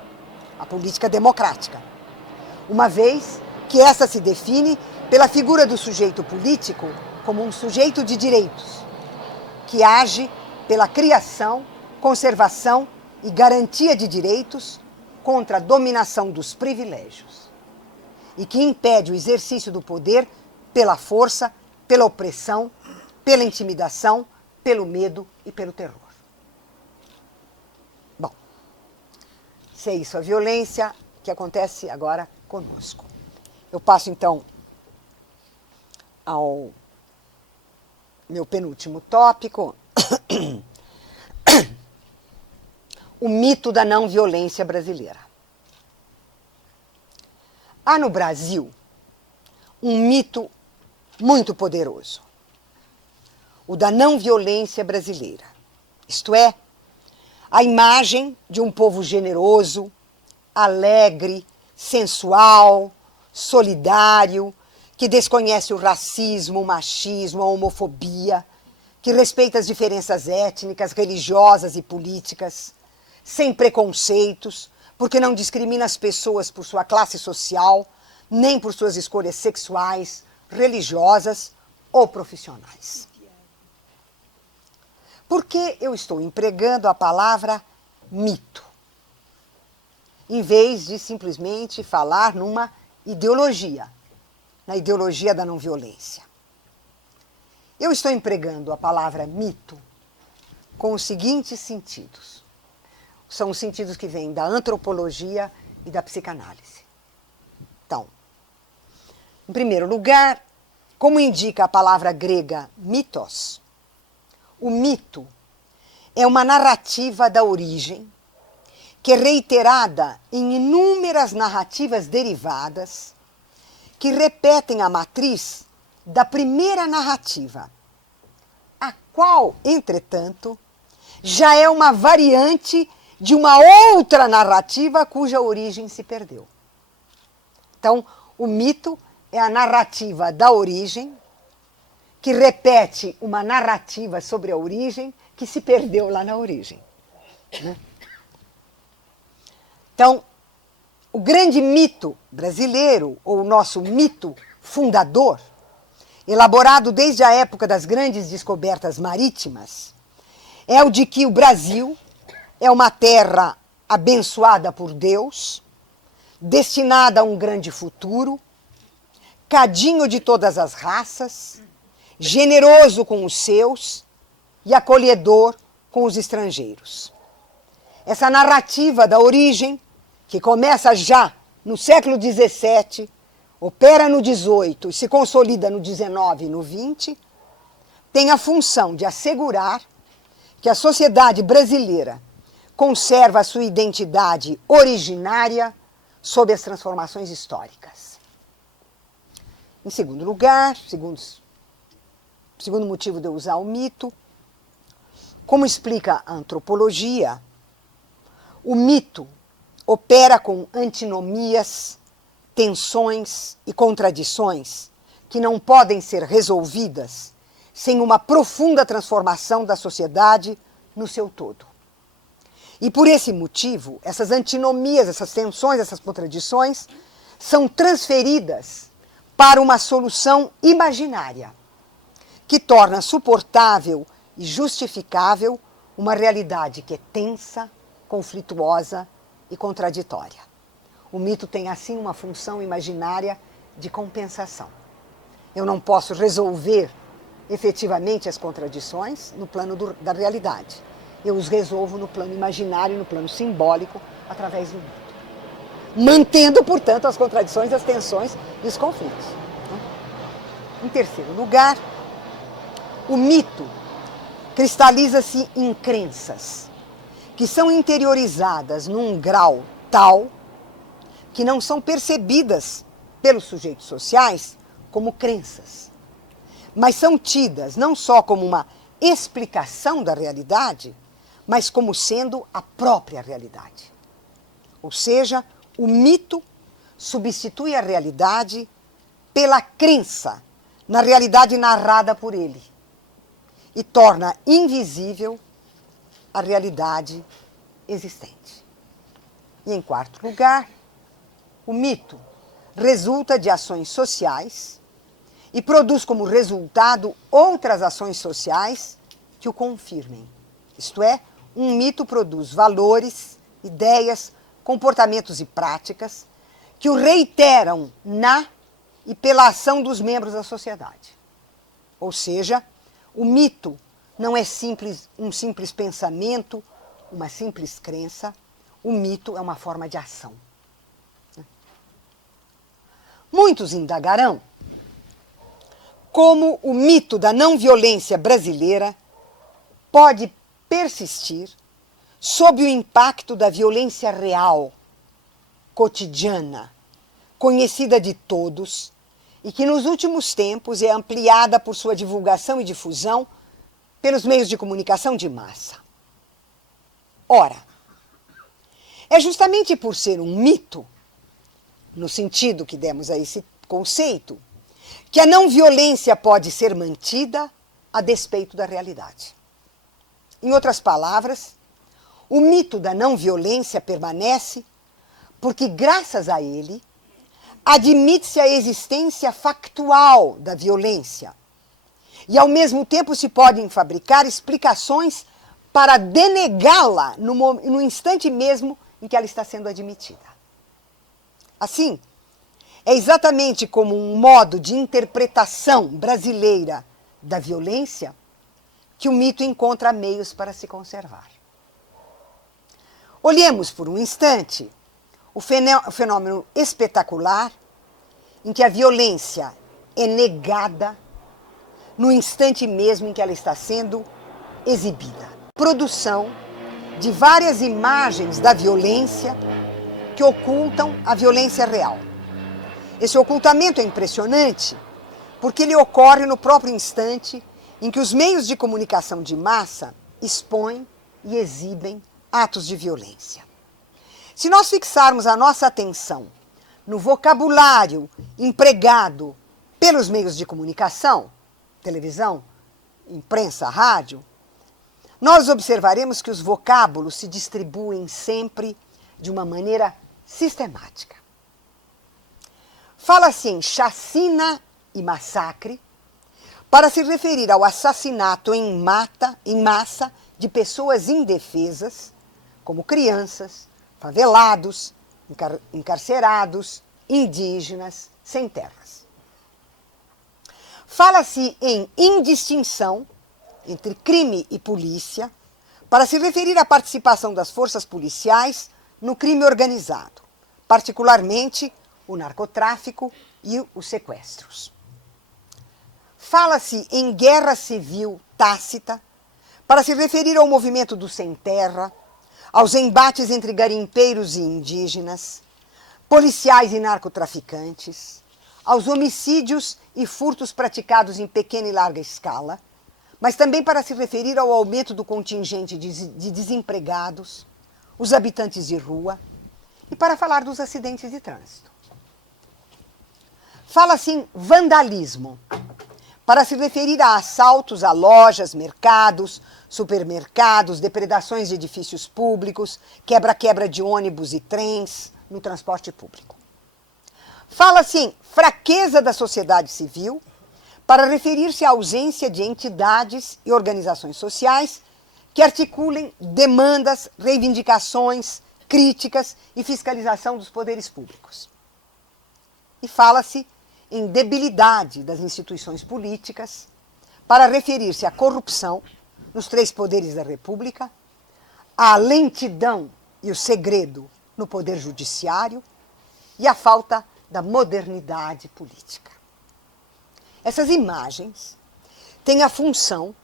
democrática, uma vez que essa se define pela figura do sujeito político como um sujeito de direitos, que age pela criação, conservação e garantia de direitos contra a dominação dos privilégios, e que impede o exercício do poder pela força, pela opressão, pela intimidação, pelo medo e pelo terror. Bom, se é isso a violência que acontece agora conosco. Eu passo então ao meu penúltimo tópico, o mito da não violência brasileira. Há no Brasil um mito muito poderoso, o da não violência brasileira. Isto é, a imagem de um povo generoso, alegre, sensual, solidário, que desconhece o racismo, o machismo, a homofobia, que respeita as diferenças étnicas, religiosas e políticas, sem preconceitos, porque não discrimina as pessoas por sua classe social, nem por suas escolhas sexuais, religiosas ou profissionais. Por que eu estou empregando a palavra mito, em vez de simplesmente falar numa ideologia, na ideologia da não violência? Eu estou empregando a palavra mito com os seguintes sentidos. São os sentidos que vêm da antropologia e da psicanálise. Então, em primeiro lugar, como indica a palavra grega mitos, o mito é uma narrativa da origem que é reiterada em inúmeras narrativas derivadas que repetem a matriz da primeira narrativa, a qual, entretanto, já é uma variante de uma outra narrativa cuja origem se perdeu. Então, o mito é a narrativa da origem, que repete uma narrativa sobre a origem que se perdeu lá na origem. Né? Então, o grande mito brasileiro, ou o nosso mito fundador, elaborado desde a época das grandes descobertas marítimas, é o de que o Brasil é uma terra abençoada por Deus, destinada a um grande futuro, cadinho de todas as raças, generoso com os seus e acolhedor com os estrangeiros. Essa narrativa da origem, que começa já no século XVII, opera no XVIII e se consolida no XIX e no XX, tem a função de assegurar que a sociedade brasileira conserva a sua identidade originária sob as transformações históricas. Em segundo lugar, segundo motivo de eu usar o mito, como explica a antropologia, o mito opera com antinomias, tensões e contradições que não podem ser resolvidas sem uma profunda transformação da sociedade no seu todo. E por esse motivo, essas antinomias, essas tensões, essas contradições são transferidas para uma solução imaginária, que torna suportável e justificável uma realidade que é tensa, conflituosa e contraditória. O mito tem, assim, uma função imaginária de compensação. Eu não posso resolver efetivamente as contradições no plano da realidade. Eu os resolvo no plano imaginário, no plano simbólico, através do mito. Mantendo, portanto, as contradições, as tensões e os conflitos. Em terceiro lugar, o mito cristaliza-se em crenças que são interiorizadas num grau tal que não são percebidas pelos sujeitos sociais como crenças, mas são tidas não só como uma explicação da realidade, mas como sendo a própria realidade. Ou seja, o mito substitui a realidade pela crença na realidade narrada por ele e torna invisível a realidade existente. E, em quarto lugar, o mito resulta de ações sociais e produz como resultado outras ações sociais que o confirmem. Isto é, um mito produz valores, ideias, comportamentos e práticas que o reiteram na e pela ação dos membros da sociedade. Ou seja, o mito não é um simples pensamento, uma simples crença. O mito é uma forma de ação. Muitos indagarão como o mito da não-violência brasileira pode persistir sob o impacto da violência real, cotidiana, conhecida de todos e que nos últimos tempos é ampliada por sua divulgação e difusão pelos meios de comunicação de massa. Ora, é justamente por ser um mito, no sentido que demos a esse conceito, que a não-violência pode ser mantida a despeito da realidade. Em outras palavras, o mito da não-violência permanece porque, graças a ele, admite-se a existência factual da violência e, ao mesmo tempo, se podem fabricar explicações para denegá-la no instante mesmo em que ela está sendo admitida. Assim, é exatamente como um modo de interpretação brasileira da violência que o mito encontra meios para se conservar. Olhemos por um instante o fenômeno espetacular em que a violência é negada no instante mesmo em que ela está sendo exibida. Produção de várias imagens da violência que ocultam a violência real. Esse ocultamento é impressionante porque ele ocorre no próprio instante em que os meios de comunicação de massa expõem e exibem atos de violência. Se nós fixarmos a nossa atenção no vocabulário empregado pelos meios de comunicação, televisão, imprensa, rádio, nós observaremos que os vocábulos se distribuem sempre de uma maneira sistemática. Fala-se em chacina e massacre para se referir ao assassinato em massa de pessoas indefesas, como crianças, favelados, encarcerados, indígenas, sem terras. Fala-se em indistinção entre crime e polícia para se referir à participação das forças policiais no crime organizado, particularmente o narcotráfico e os sequestros. Fala-se em guerra civil tácita para se referir ao movimento do sem terra, aos embates entre garimpeiros e indígenas, policiais e narcotraficantes, aos homicídios e furtos praticados em pequena e larga escala, mas também para se referir ao aumento do contingente de desempregados, os habitantes de rua, e para falar dos acidentes de trânsito. Fala-se em vandalismo, para se referir a assaltos a lojas, mercados, supermercados, depredações de edifícios públicos, quebra-quebra de ônibus e trens no transporte público. Fala-se em fraqueza da sociedade civil, para referir-se à ausência de entidades e organizações sociais que articulem demandas, reivindicações, críticas e fiscalização dos poderes públicos. E fala-se em debilidade das instituições políticas, para referir-se à corrupção nos três poderes da República, à lentidão e o segredo no poder judiciário e à falta da modernidade política. Essas imagens têm a função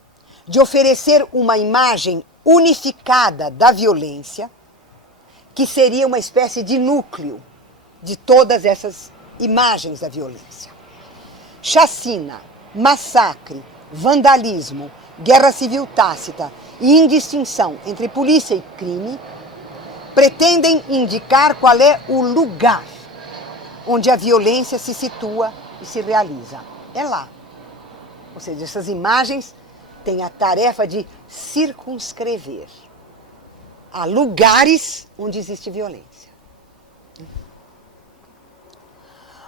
de oferecer uma imagem unificada da violência, que seria uma espécie de núcleo de todas essas imagens da violência. Chacina, massacre, vandalismo, guerra civil tácita e indistinção entre polícia e crime pretendem indicar qual é o lugar onde a violência se situa e se realiza. É lá. Ou seja, essas imagens têm a tarefa de circunscrever a lugares onde existe violência.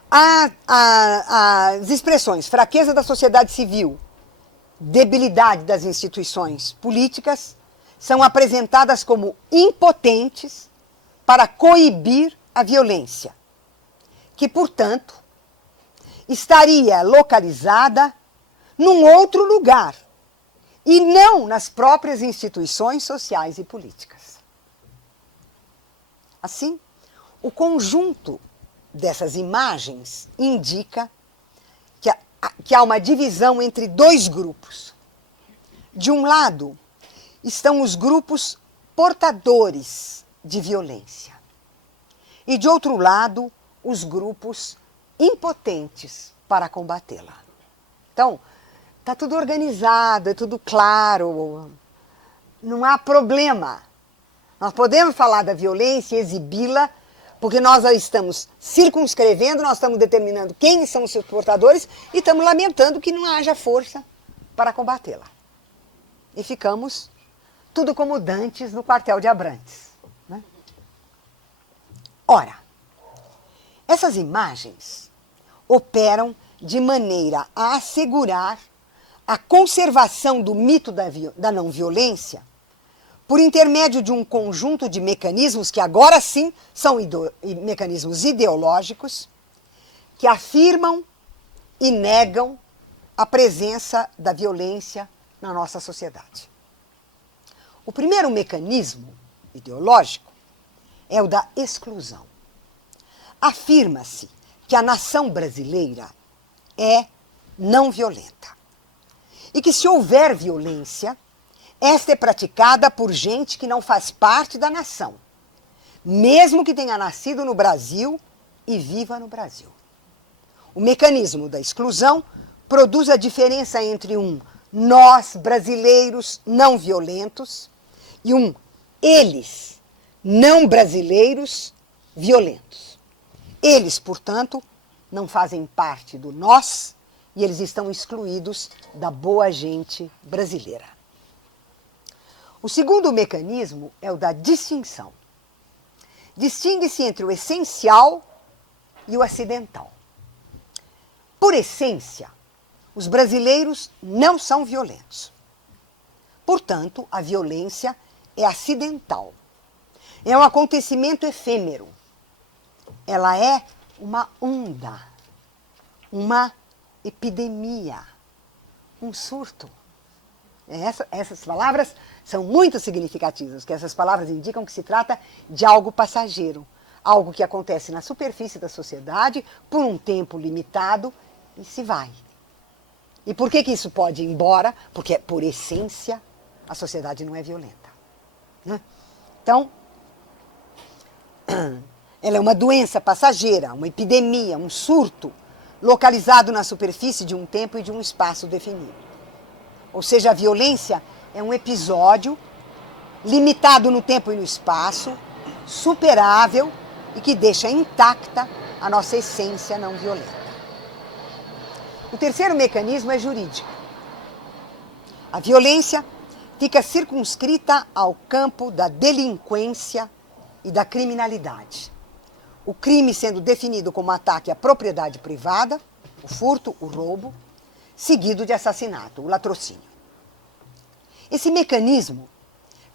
As expressões fraqueza da sociedade civil, debilidade das instituições políticas são apresentadas como impotentes para coibir a violência, que, portanto, estaria localizada num outro lugar e não nas próprias instituições sociais e políticas. Assim, o conjunto dessas imagens indica que há uma divisão entre dois grupos. De um lado, estão os grupos portadores de violência. E, de outro lado, os grupos impotentes para combatê-la. Então, está tudo organizado, é tudo claro, não há problema. Nós podemos falar da violência e exibi-la, porque nós a estamos circunscrevendo, nós estamos determinando quem são os seus portadores e estamos lamentando que não haja força para combatê-la. E ficamos tudo como dantes no quartel de Abrantes. Né? Ora, essas imagens operam de maneira a assegurar a conservação do mito da não-violência por intermédio de um conjunto de mecanismos que agora sim são mecanismos ideológicos que afirmam e negam a presença da violência na nossa sociedade. O primeiro mecanismo ideológico é o da exclusão. Afirma-se que a nação brasileira é não violenta e que, se houver violência, esta é praticada por gente que não faz parte da nação, mesmo que tenha nascido no Brasil e viva no Brasil. O mecanismo da exclusão produz a diferença entre um nós brasileiros não violentos e um eles não brasileiros violentos. Eles, portanto, não fazem parte do nós e eles estão excluídos da boa gente brasileira. O segundo mecanismo é o da distinção. Distingue-se entre o essencial e o acidental. Por essência, os brasileiros não são violentos. Portanto, a violência é acidental. É um acontecimento efêmero. Ela é uma onda, uma epidemia. um surto. Essas palavras são muito significativas, que essas palavras indicam que se trata de algo passageiro, algo que acontece na superfície da sociedade por um tempo limitado e se vai. E por que isso pode ir embora? Porque, por essência, a sociedade não é violenta. Né? Então, ela é uma doença passageira, uma epidemia, um surto, localizado na superfície de um tempo e de um espaço definido. Ou seja, a violência é um episódio limitado no tempo e no espaço, superável e que deixa intacta a nossa essência não violenta. O terceiro mecanismo é jurídico. A violência fica circunscrita ao campo da delinquência e da criminalidade. O crime sendo definido como ataque à propriedade privada, o furto, o roubo, seguido de assassinato, o latrocínio. Esse mecanismo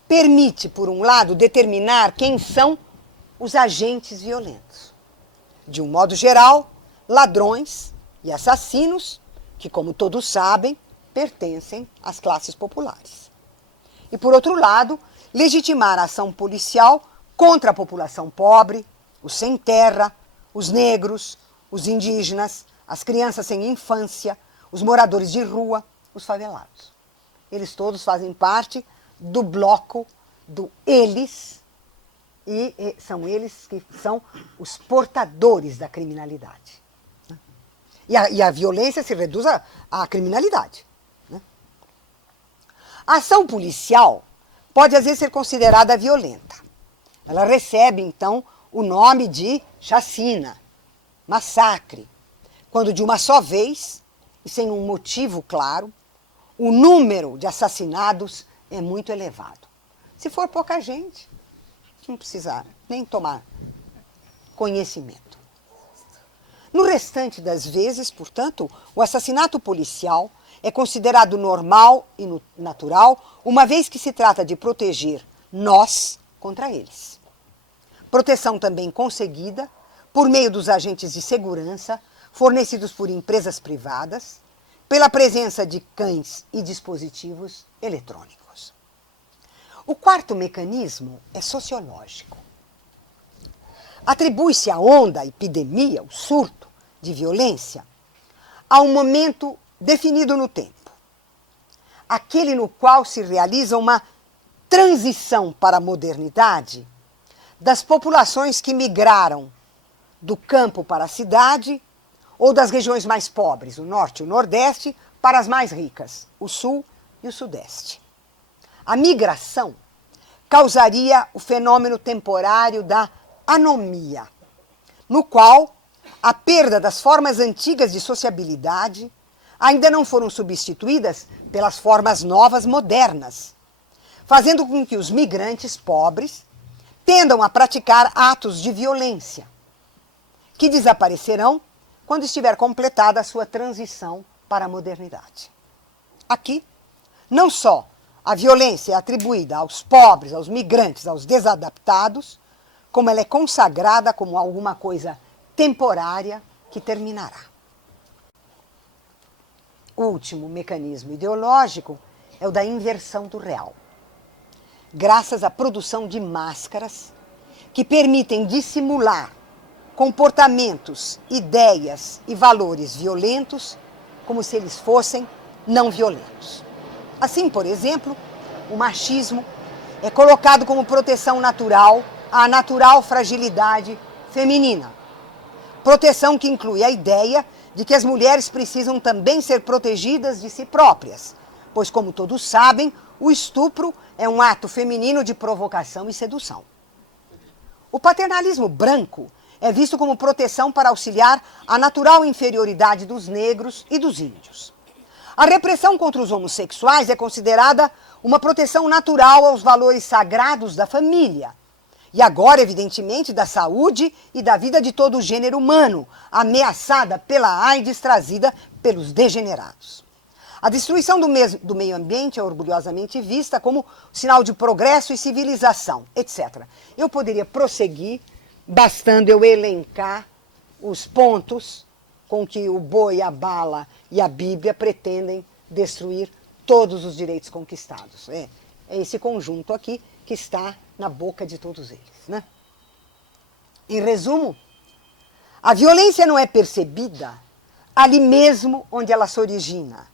permite, por um lado, determinar quem são os agentes violentos. De um modo geral, ladrões e assassinos, que, como todos sabem, pertencem às classes populares. E, por outro lado, legitimar a ação policial contra a população pobre, os sem terra, os negros, os indígenas, as crianças sem infância, os moradores de rua, os favelados. Eles todos fazem parte do bloco do eles, e são eles que são os portadores da criminalidade. E a violência se reduz à criminalidade. Né? A ação policial pode, às vezes, ser considerada violenta. Ela recebe, então, o nome de chacina, massacre, quando de uma só vez, e sem um motivo claro, o número de assassinados é muito elevado. Se for pouca gente, não precisa nem tomar conhecimento. No restante das vezes, portanto, o assassinato policial é considerado normal e natural, uma vez que se trata de proteger nós contra eles. Proteção também conseguida por meio dos agentes de segurança fornecidos por empresas privadas, pela presença de cães e dispositivos eletrônicos. O quarto mecanismo é sociológico. Atribui-se a onda, a epidemia, o surto de violência, a um momento definido no tempo, aquele no qual se realiza uma transição para a modernidade das populações que migraram do campo para a cidade ou das regiões mais pobres, o norte e o nordeste, para as mais ricas, o sul e o sudeste. A migração causaria o fenômeno temporário da anomia, no qual a perda das formas antigas de sociabilidade ainda não foram substituídas pelas formas novas modernas, fazendo com que os migrantes pobres tendam a praticar atos de violência, que desaparecerão quando estiver completada a sua transição para a modernidade. Aqui, não só a violência é atribuída aos pobres, aos migrantes, aos desadaptados, como ela é consagrada como alguma coisa temporária que terminará. O último mecanismo ideológico é o da inversão do real. Graças à produção de máscaras que permitem dissimular comportamentos, ideias e valores violentos como se eles fossem não violentos. Assim, por exemplo, o machismo é colocado como proteção natural à natural fragilidade feminina. Proteção que inclui a ideia de que as mulheres precisam também ser protegidas de si próprias, pois, como todos sabem, o estupro é um ato feminino de provocação e sedução. O paternalismo branco é visto como proteção para auxiliar a natural inferioridade dos negros e dos índios. A repressão contra os homossexuais é considerada uma proteção natural aos valores sagrados da família. E agora, evidentemente, da saúde e da vida de todo o gênero humano, ameaçada pela AIDS trazida pelos degenerados. A destruição do meio ambiente é orgulhosamente vista como sinal de progresso e civilização, etc. Eu poderia prosseguir, bastando eu elencar os pontos com que o boi, a bala e a Bíblia pretendem destruir todos os direitos conquistados. É esse conjunto aqui que está na boca de todos eles, né? Em resumo, a violência não é percebida ali mesmo onde ela se origina,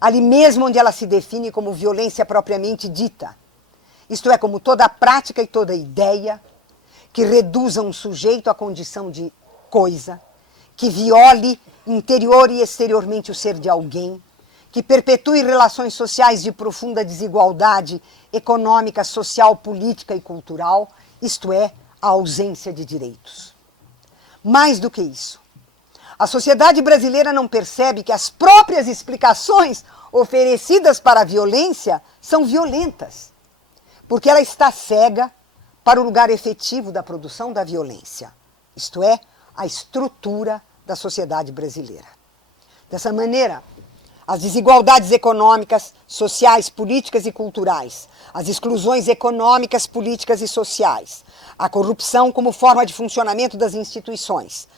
ali mesmo onde ela se define como violência propriamente dita. Isto é, como toda prática e toda ideia que reduza um sujeito à condição de coisa, que viole interior e exteriormente o ser de alguém, que perpetue relações sociais de profunda desigualdade econômica, social, política e cultural, isto é, a ausência de direitos. Mais do que isso, a sociedade brasileira não percebe que as próprias explicações oferecidas para a violência são violentas, porque ela está cega para o lugar efetivo da produção da violência, isto é, a estrutura da sociedade brasileira. Dessa maneira, as desigualdades econômicas, sociais, políticas e culturais, as exclusões econômicas, políticas e sociais, a corrupção como forma de funcionamento das instituições,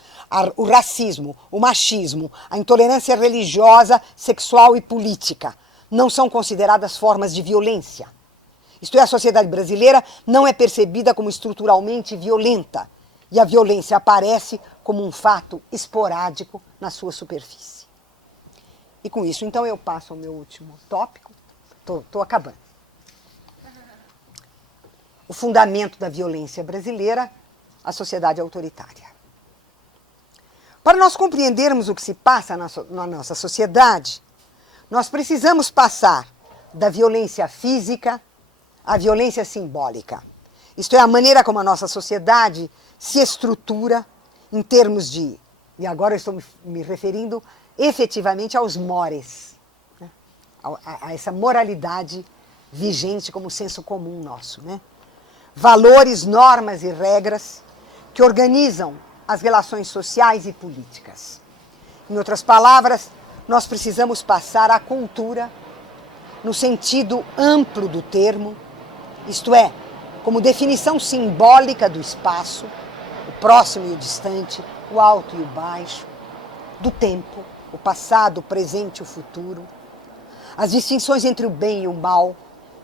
o racismo, o machismo, a intolerância religiosa, sexual e política não são consideradas formas de violência. Isto é, a sociedade brasileira não é percebida como estruturalmente violenta e a violência aparece como um fato esporádico na sua superfície. E com isso, então, eu passo ao meu último tópico. Estou acabando. O fundamento da violência brasileira, a sociedade autoritária. Para nós compreendermos o que se passa na nossa sociedade, nós precisamos passar da violência física à violência simbólica. Isto é, a maneira como a nossa sociedade se estrutura em termos de, e agora eu estou me referindo efetivamente aos mores, né? a essa moralidade vigente como senso comum nosso, né? Valores, normas e regras que organizam as relações sociais e políticas. Em outras palavras, nós precisamos passar à cultura no sentido amplo do termo, isto é, como definição simbólica do espaço, o próximo e o distante, o alto e o baixo, do tempo, o passado, o presente e o futuro, as distinções entre o bem e o mal,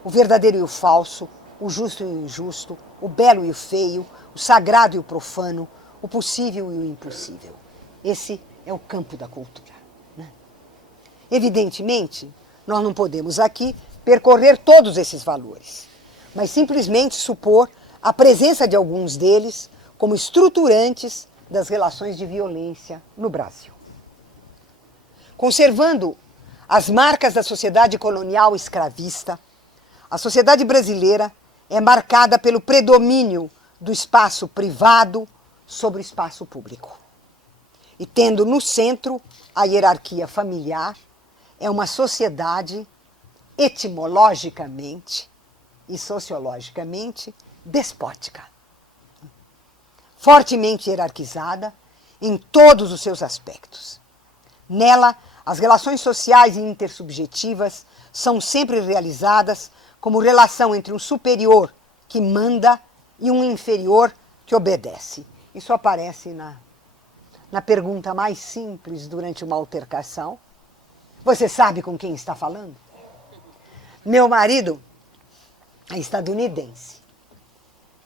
o verdadeiro e o falso, o justo e o injusto, o belo e o feio, o sagrado e o profano, o possível e o impossível. Esse é o campo da cultura, né? Evidentemente, nós não podemos aqui percorrer todos esses valores, mas simplesmente supor a presença de alguns deles como estruturantes das relações de violência no Brasil. Conservando as marcas da sociedade colonial escravista, a sociedade brasileira é marcada pelo predomínio do espaço privado sobre o espaço público. E tendo no centro a hierarquia familiar, é uma sociedade etimologicamente e sociologicamente despótica. Fortemente hierarquizada em todos os seus aspectos. Nela, as relações sociais e intersubjetivas são sempre realizadas como relação entre um superior que manda e um inferior que obedece. Isso aparece na pergunta mais simples durante uma altercação. Você sabe com quem está falando? Meu marido é estadunidense.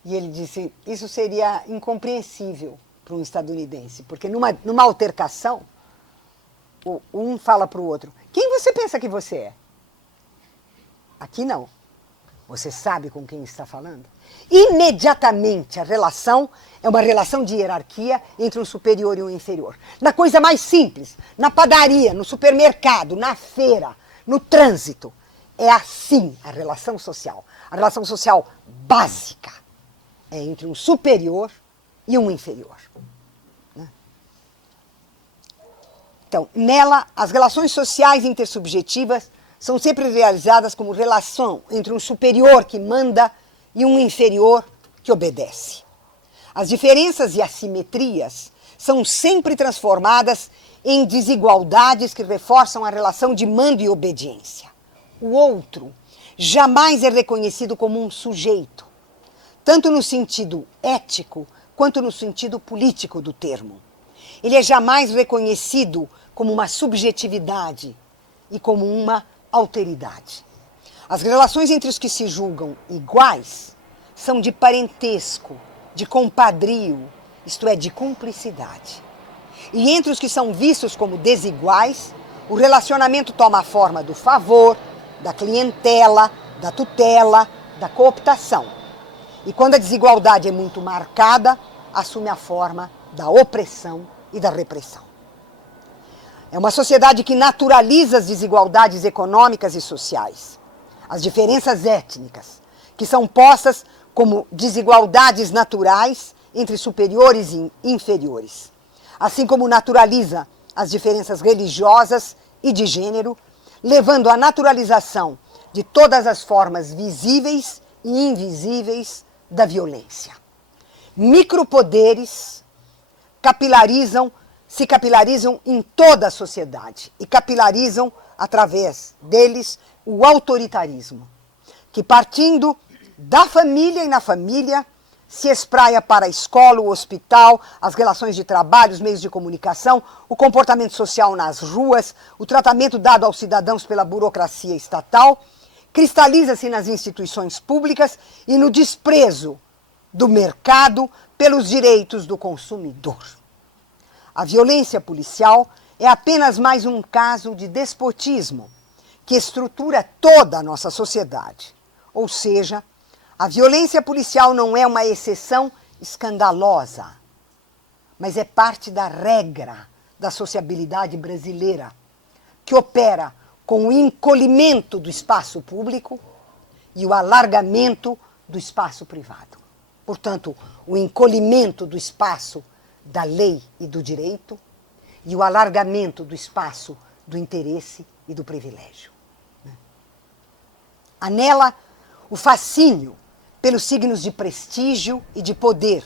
E ele disse, isso seria incompreensível para um estadunidense, porque numa altercação, um fala para o outro, quem você pensa que você é? Aqui não. Você sabe com quem está falando? Imediatamente a relação é uma relação de hierarquia entre um superior e um inferior. Na coisa mais simples, na padaria, no supermercado, na feira, no trânsito. É assim a relação social. A relação social básica é entre um superior e um inferior. Então, nela, as relações sociais intersubjetivas são sempre realizadas como relação entre um superior que manda e um inferior que obedece. As diferenças e assimetrias são sempre transformadas em desigualdades que reforçam a relação de mando e obediência. O outro jamais é reconhecido como um sujeito, tanto no sentido ético quanto no sentido político do termo. Ele é jamais reconhecido como uma subjetividade e como uma alteridade. As relações entre os que se julgam iguais são de parentesco, de compadrio, isto é, de cumplicidade. E entre os que são vistos como desiguais, o relacionamento toma a forma do favor, da clientela, da tutela, da cooptação. E quando a desigualdade é muito marcada, assume a forma da opressão e da repressão. É uma sociedade que naturaliza as desigualdades econômicas e sociais, as diferenças étnicas, que são postas como desigualdades naturais entre superiores e inferiores, assim como naturaliza as diferenças religiosas e de gênero, levando à naturalização de todas as formas visíveis e invisíveis da violência. Micropoderes se capilarizam em toda a sociedade e capilarizam, através deles, o autoritarismo, que partindo da família e na família, se espraia para a escola, o hospital, as relações de trabalho, os meios de comunicação, o comportamento social nas ruas, o tratamento dado aos cidadãos pela burocracia estatal, cristaliza-se nas instituições públicas e no desprezo do mercado pelos direitos do consumidor. A violência policial é apenas mais um caso de despotismo que estrutura toda a nossa sociedade. Ou seja, a violência policial não é uma exceção escandalosa, mas é parte da regra da sociabilidade brasileira, que opera com o encolhimento do espaço público e o alargamento do espaço privado. Portanto, o encolhimento do espaço da lei e do direito e o alargamento do espaço do interesse e do privilégio. Anela o fascínio pelos signos de prestígio e de poder,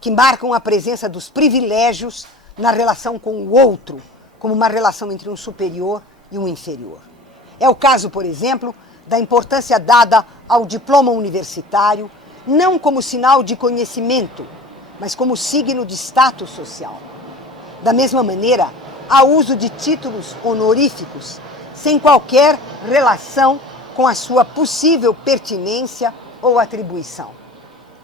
que marcam a presença dos privilégios na relação com o outro, como uma relação entre um superior e um inferior. É o caso, por exemplo, da importância dada ao diploma universitário, não como sinal de conhecimento, mas como signo de status social. Da mesma maneira, há uso de títulos honoríficos, sem qualquer relação com a sua possível pertinência ou atribuição.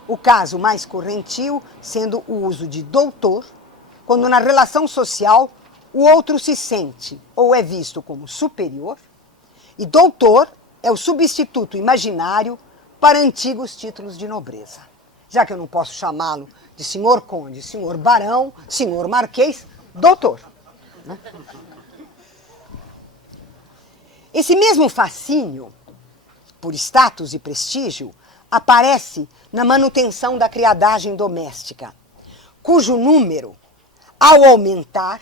O caso mais correntio sendo o uso de doutor, quando na relação social o outro se sente ou é visto como superior, e doutor é o substituto imaginário para antigos títulos de nobreza. Já que eu não posso chamá-lo de senhor conde, senhor barão, senhor marquês, doutor. Né? Esse mesmo fascínio por status e prestígio aparece na manutenção da criadagem doméstica, cujo número, ao aumentar,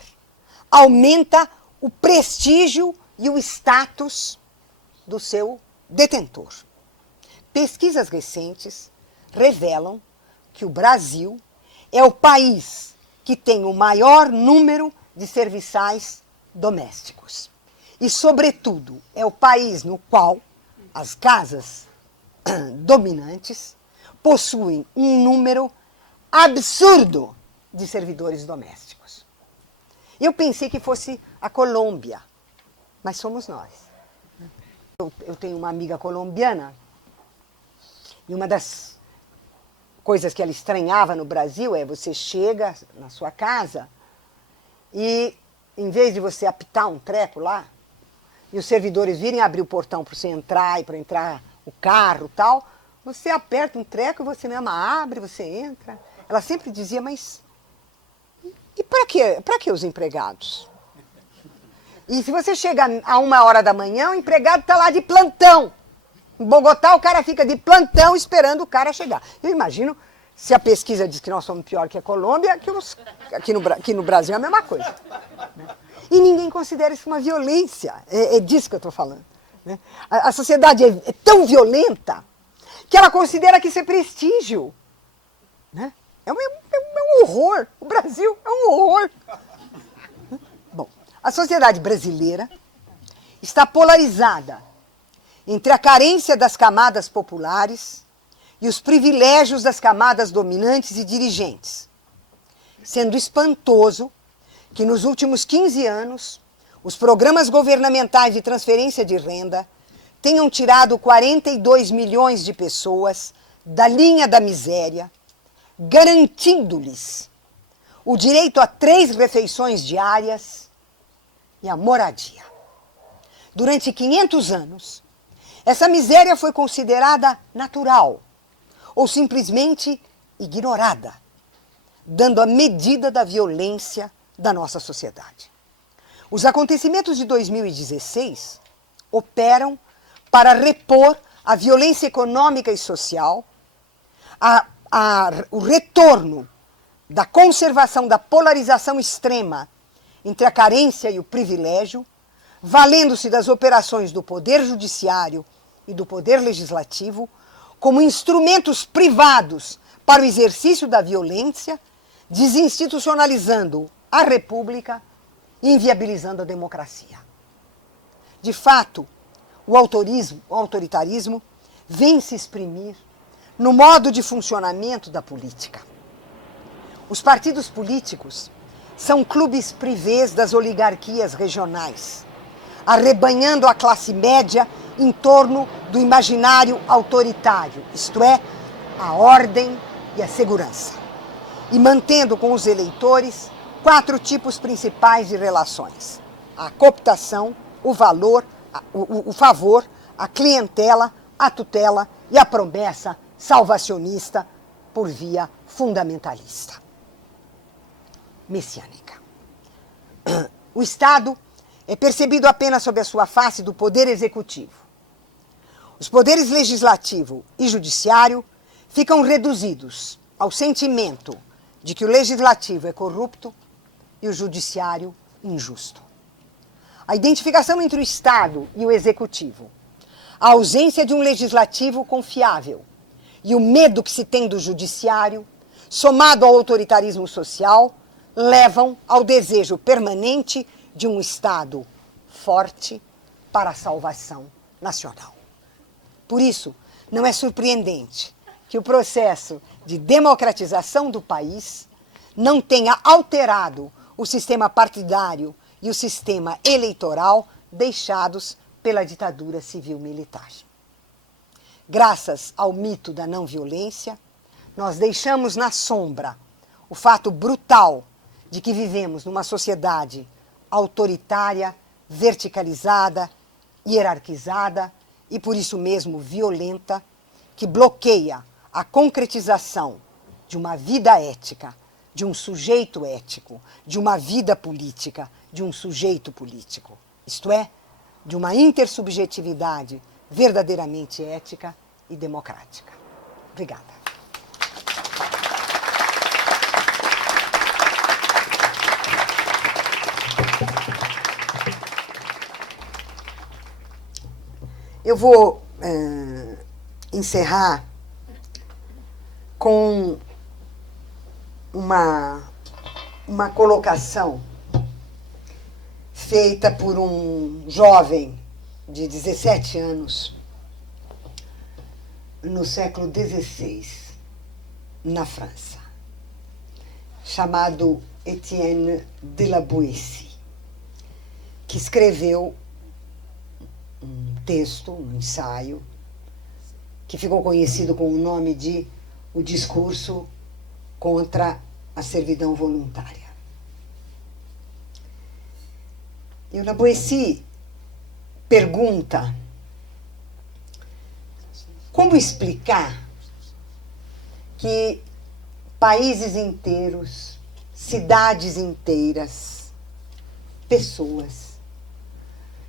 aumenta o prestígio e o status do seu detentor. Pesquisas recentes revelam que o Brasil é o país que tem o maior número de serviçais domésticos. E, sobretudo, é o país no qual as casas dominantes possuem um número absurdo de servidores domésticos. Eu pensei que fosse a Colômbia, mas somos nós. Eu tenho uma amiga colombiana e uma das coisas que ela estranhava no Brasil é você chega na sua casa e, em vez de você apitar um treco lá, e os servidores virem abrir o portão para você entrar e para entrar o carro e tal, você aperta um treco e você mesma abre, você entra. Ela sempre dizia, mas e para que os empregados? E se você chega a 1h da manhã, o empregado está lá de plantão. Em Bogotá, o cara fica de plantão esperando o cara chegar. Eu imagino, se a pesquisa diz que nós somos pior que a Colômbia, que aqui no Brasil é a mesma coisa. E ninguém considera isso uma violência. É disso que eu estou falando. Né? A sociedade é tão violenta que ela considera que isso é prestígio. Né? É um horror. O Brasil é um horror. Bom, a sociedade brasileira está polarizada entre a carência das camadas populares e os privilégios das camadas dominantes e dirigentes, sendo espantoso que nos últimos 15 anos os programas governamentais de transferência de renda tenham tirado 42 milhões de pessoas da linha da miséria, garantindo-lhes o direito a 3 refeições diárias e a moradia. Durante 500 anos, essa miséria foi considerada natural ou simplesmente ignorada, dando a medida da violência da nossa sociedade. Os acontecimentos de 2016 operam para repor a violência econômica e social, o retorno da conservação da polarização extrema entre a carência e o privilégio, valendo-se das operações do Poder Judiciário e do Poder Legislativo como instrumentos privados para o exercício da violência, desinstitucionalizando a República e inviabilizando a democracia. De fato, o autoritarismo vem se exprimir no modo de funcionamento da política. Os partidos políticos são clubes privês das oligarquias regionais, arrebanhando a classe média em torno do imaginário autoritário, isto é, a ordem e a segurança, e mantendo com os eleitores 4 tipos principais de relações: a cooptação, o valor, o favor, a clientela, a tutela e a promessa salvacionista por via fundamentalista, messiânica. O Estado é percebido apenas sob a sua face do poder executivo. Os poderes legislativo e judiciário ficam reduzidos ao sentimento de que o legislativo é corrupto e o judiciário injusto. A identificação entre o Estado e o executivo, a ausência de um legislativo confiável e o medo que se tem do judiciário, somado ao autoritarismo social, levam ao desejo permanente de um Estado forte para a salvação nacional. Por isso, não é surpreendente que o processo de democratização do país não tenha alterado o sistema partidário e o sistema eleitoral deixados pela ditadura civil-militar. Graças ao mito da não-violência, nós deixamos na sombra o fato brutal de que vivemos numa sociedade autoritária, verticalizada, hierarquizada e, por isso mesmo, violenta, que bloqueia a concretização de uma vida ética, de um sujeito ético, de uma vida política, de um sujeito político. Isto é, de uma intersubjetividade verdadeiramente ética e democrática. Obrigada. Eu vou encerrar com uma colocação feita por um jovem de 17 anos no século XVI, na França, chamado Étienne de la Boétie, que escreveu um texto, um ensaio, que ficou conhecido com o nome de O Discurso contra a Servidão Voluntária. E o La Boétie pergunta como explicar que países inteiros, cidades inteiras, pessoas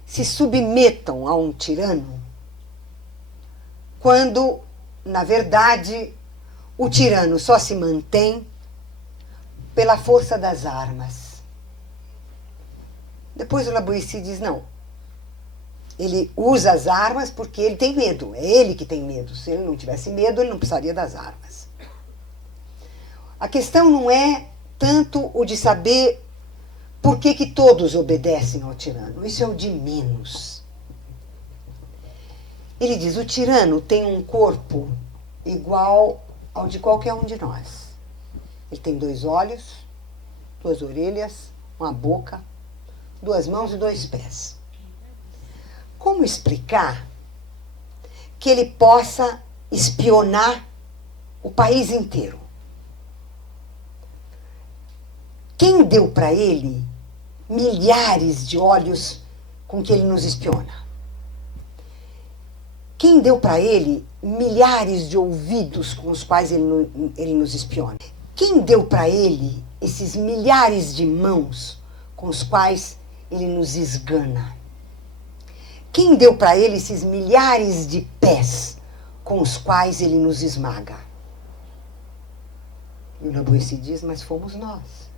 se submetam a um tirano, quando, na verdade, o tirano só se mantém pela força das armas. Depois o La Boétie diz, não, ele usa as armas porque ele tem medo, é ele que tem medo. Se ele não tivesse medo, ele não precisaria das armas. A questão não é tanto o de saber por que todos obedecem ao tirano. Isso é o de menos. Ele diz, o tirano tem um corpo igual ao de qualquer um de nós. Ele tem 2 olhos, 2 orelhas, uma boca, 2 mãos e 2 pés. Como explicar que ele possa espionar o país inteiro? Quem deu para ele milhares de olhos com que ele nos espiona? Quem deu para ele milhares de ouvidos com os quais ele nos espiona? Quem deu para ele esses milhares de mãos com os quais ele nos esgana? Quem deu para ele esses milhares de pés com os quais ele nos esmaga? E o Lavoisier diz, mas fomos nós.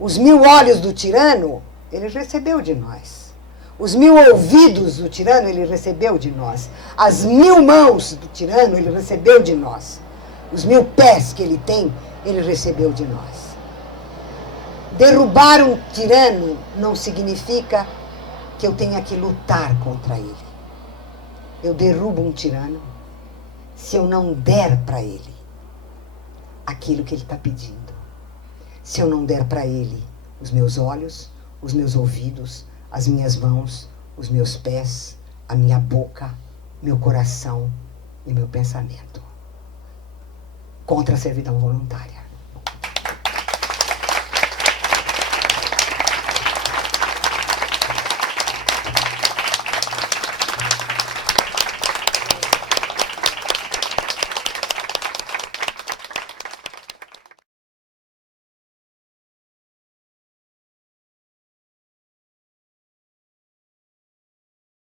Os 1000 olhos do tirano, ele recebeu de nós. Os 1000 ouvidos do tirano, ele recebeu de nós. As 1000 mãos do tirano, ele recebeu de nós. Os 1000 pés que ele tem, ele recebeu de nós. Derrubar um tirano não significa que eu tenha que lutar contra ele. Eu derrubo um tirano se eu não der para ele aquilo que ele está pedindo. Se eu não der para ele os meus olhos, os meus ouvidos, as minhas mãos, os meus pés, a minha boca, meu coração e meu pensamento. Contra a servidão voluntária.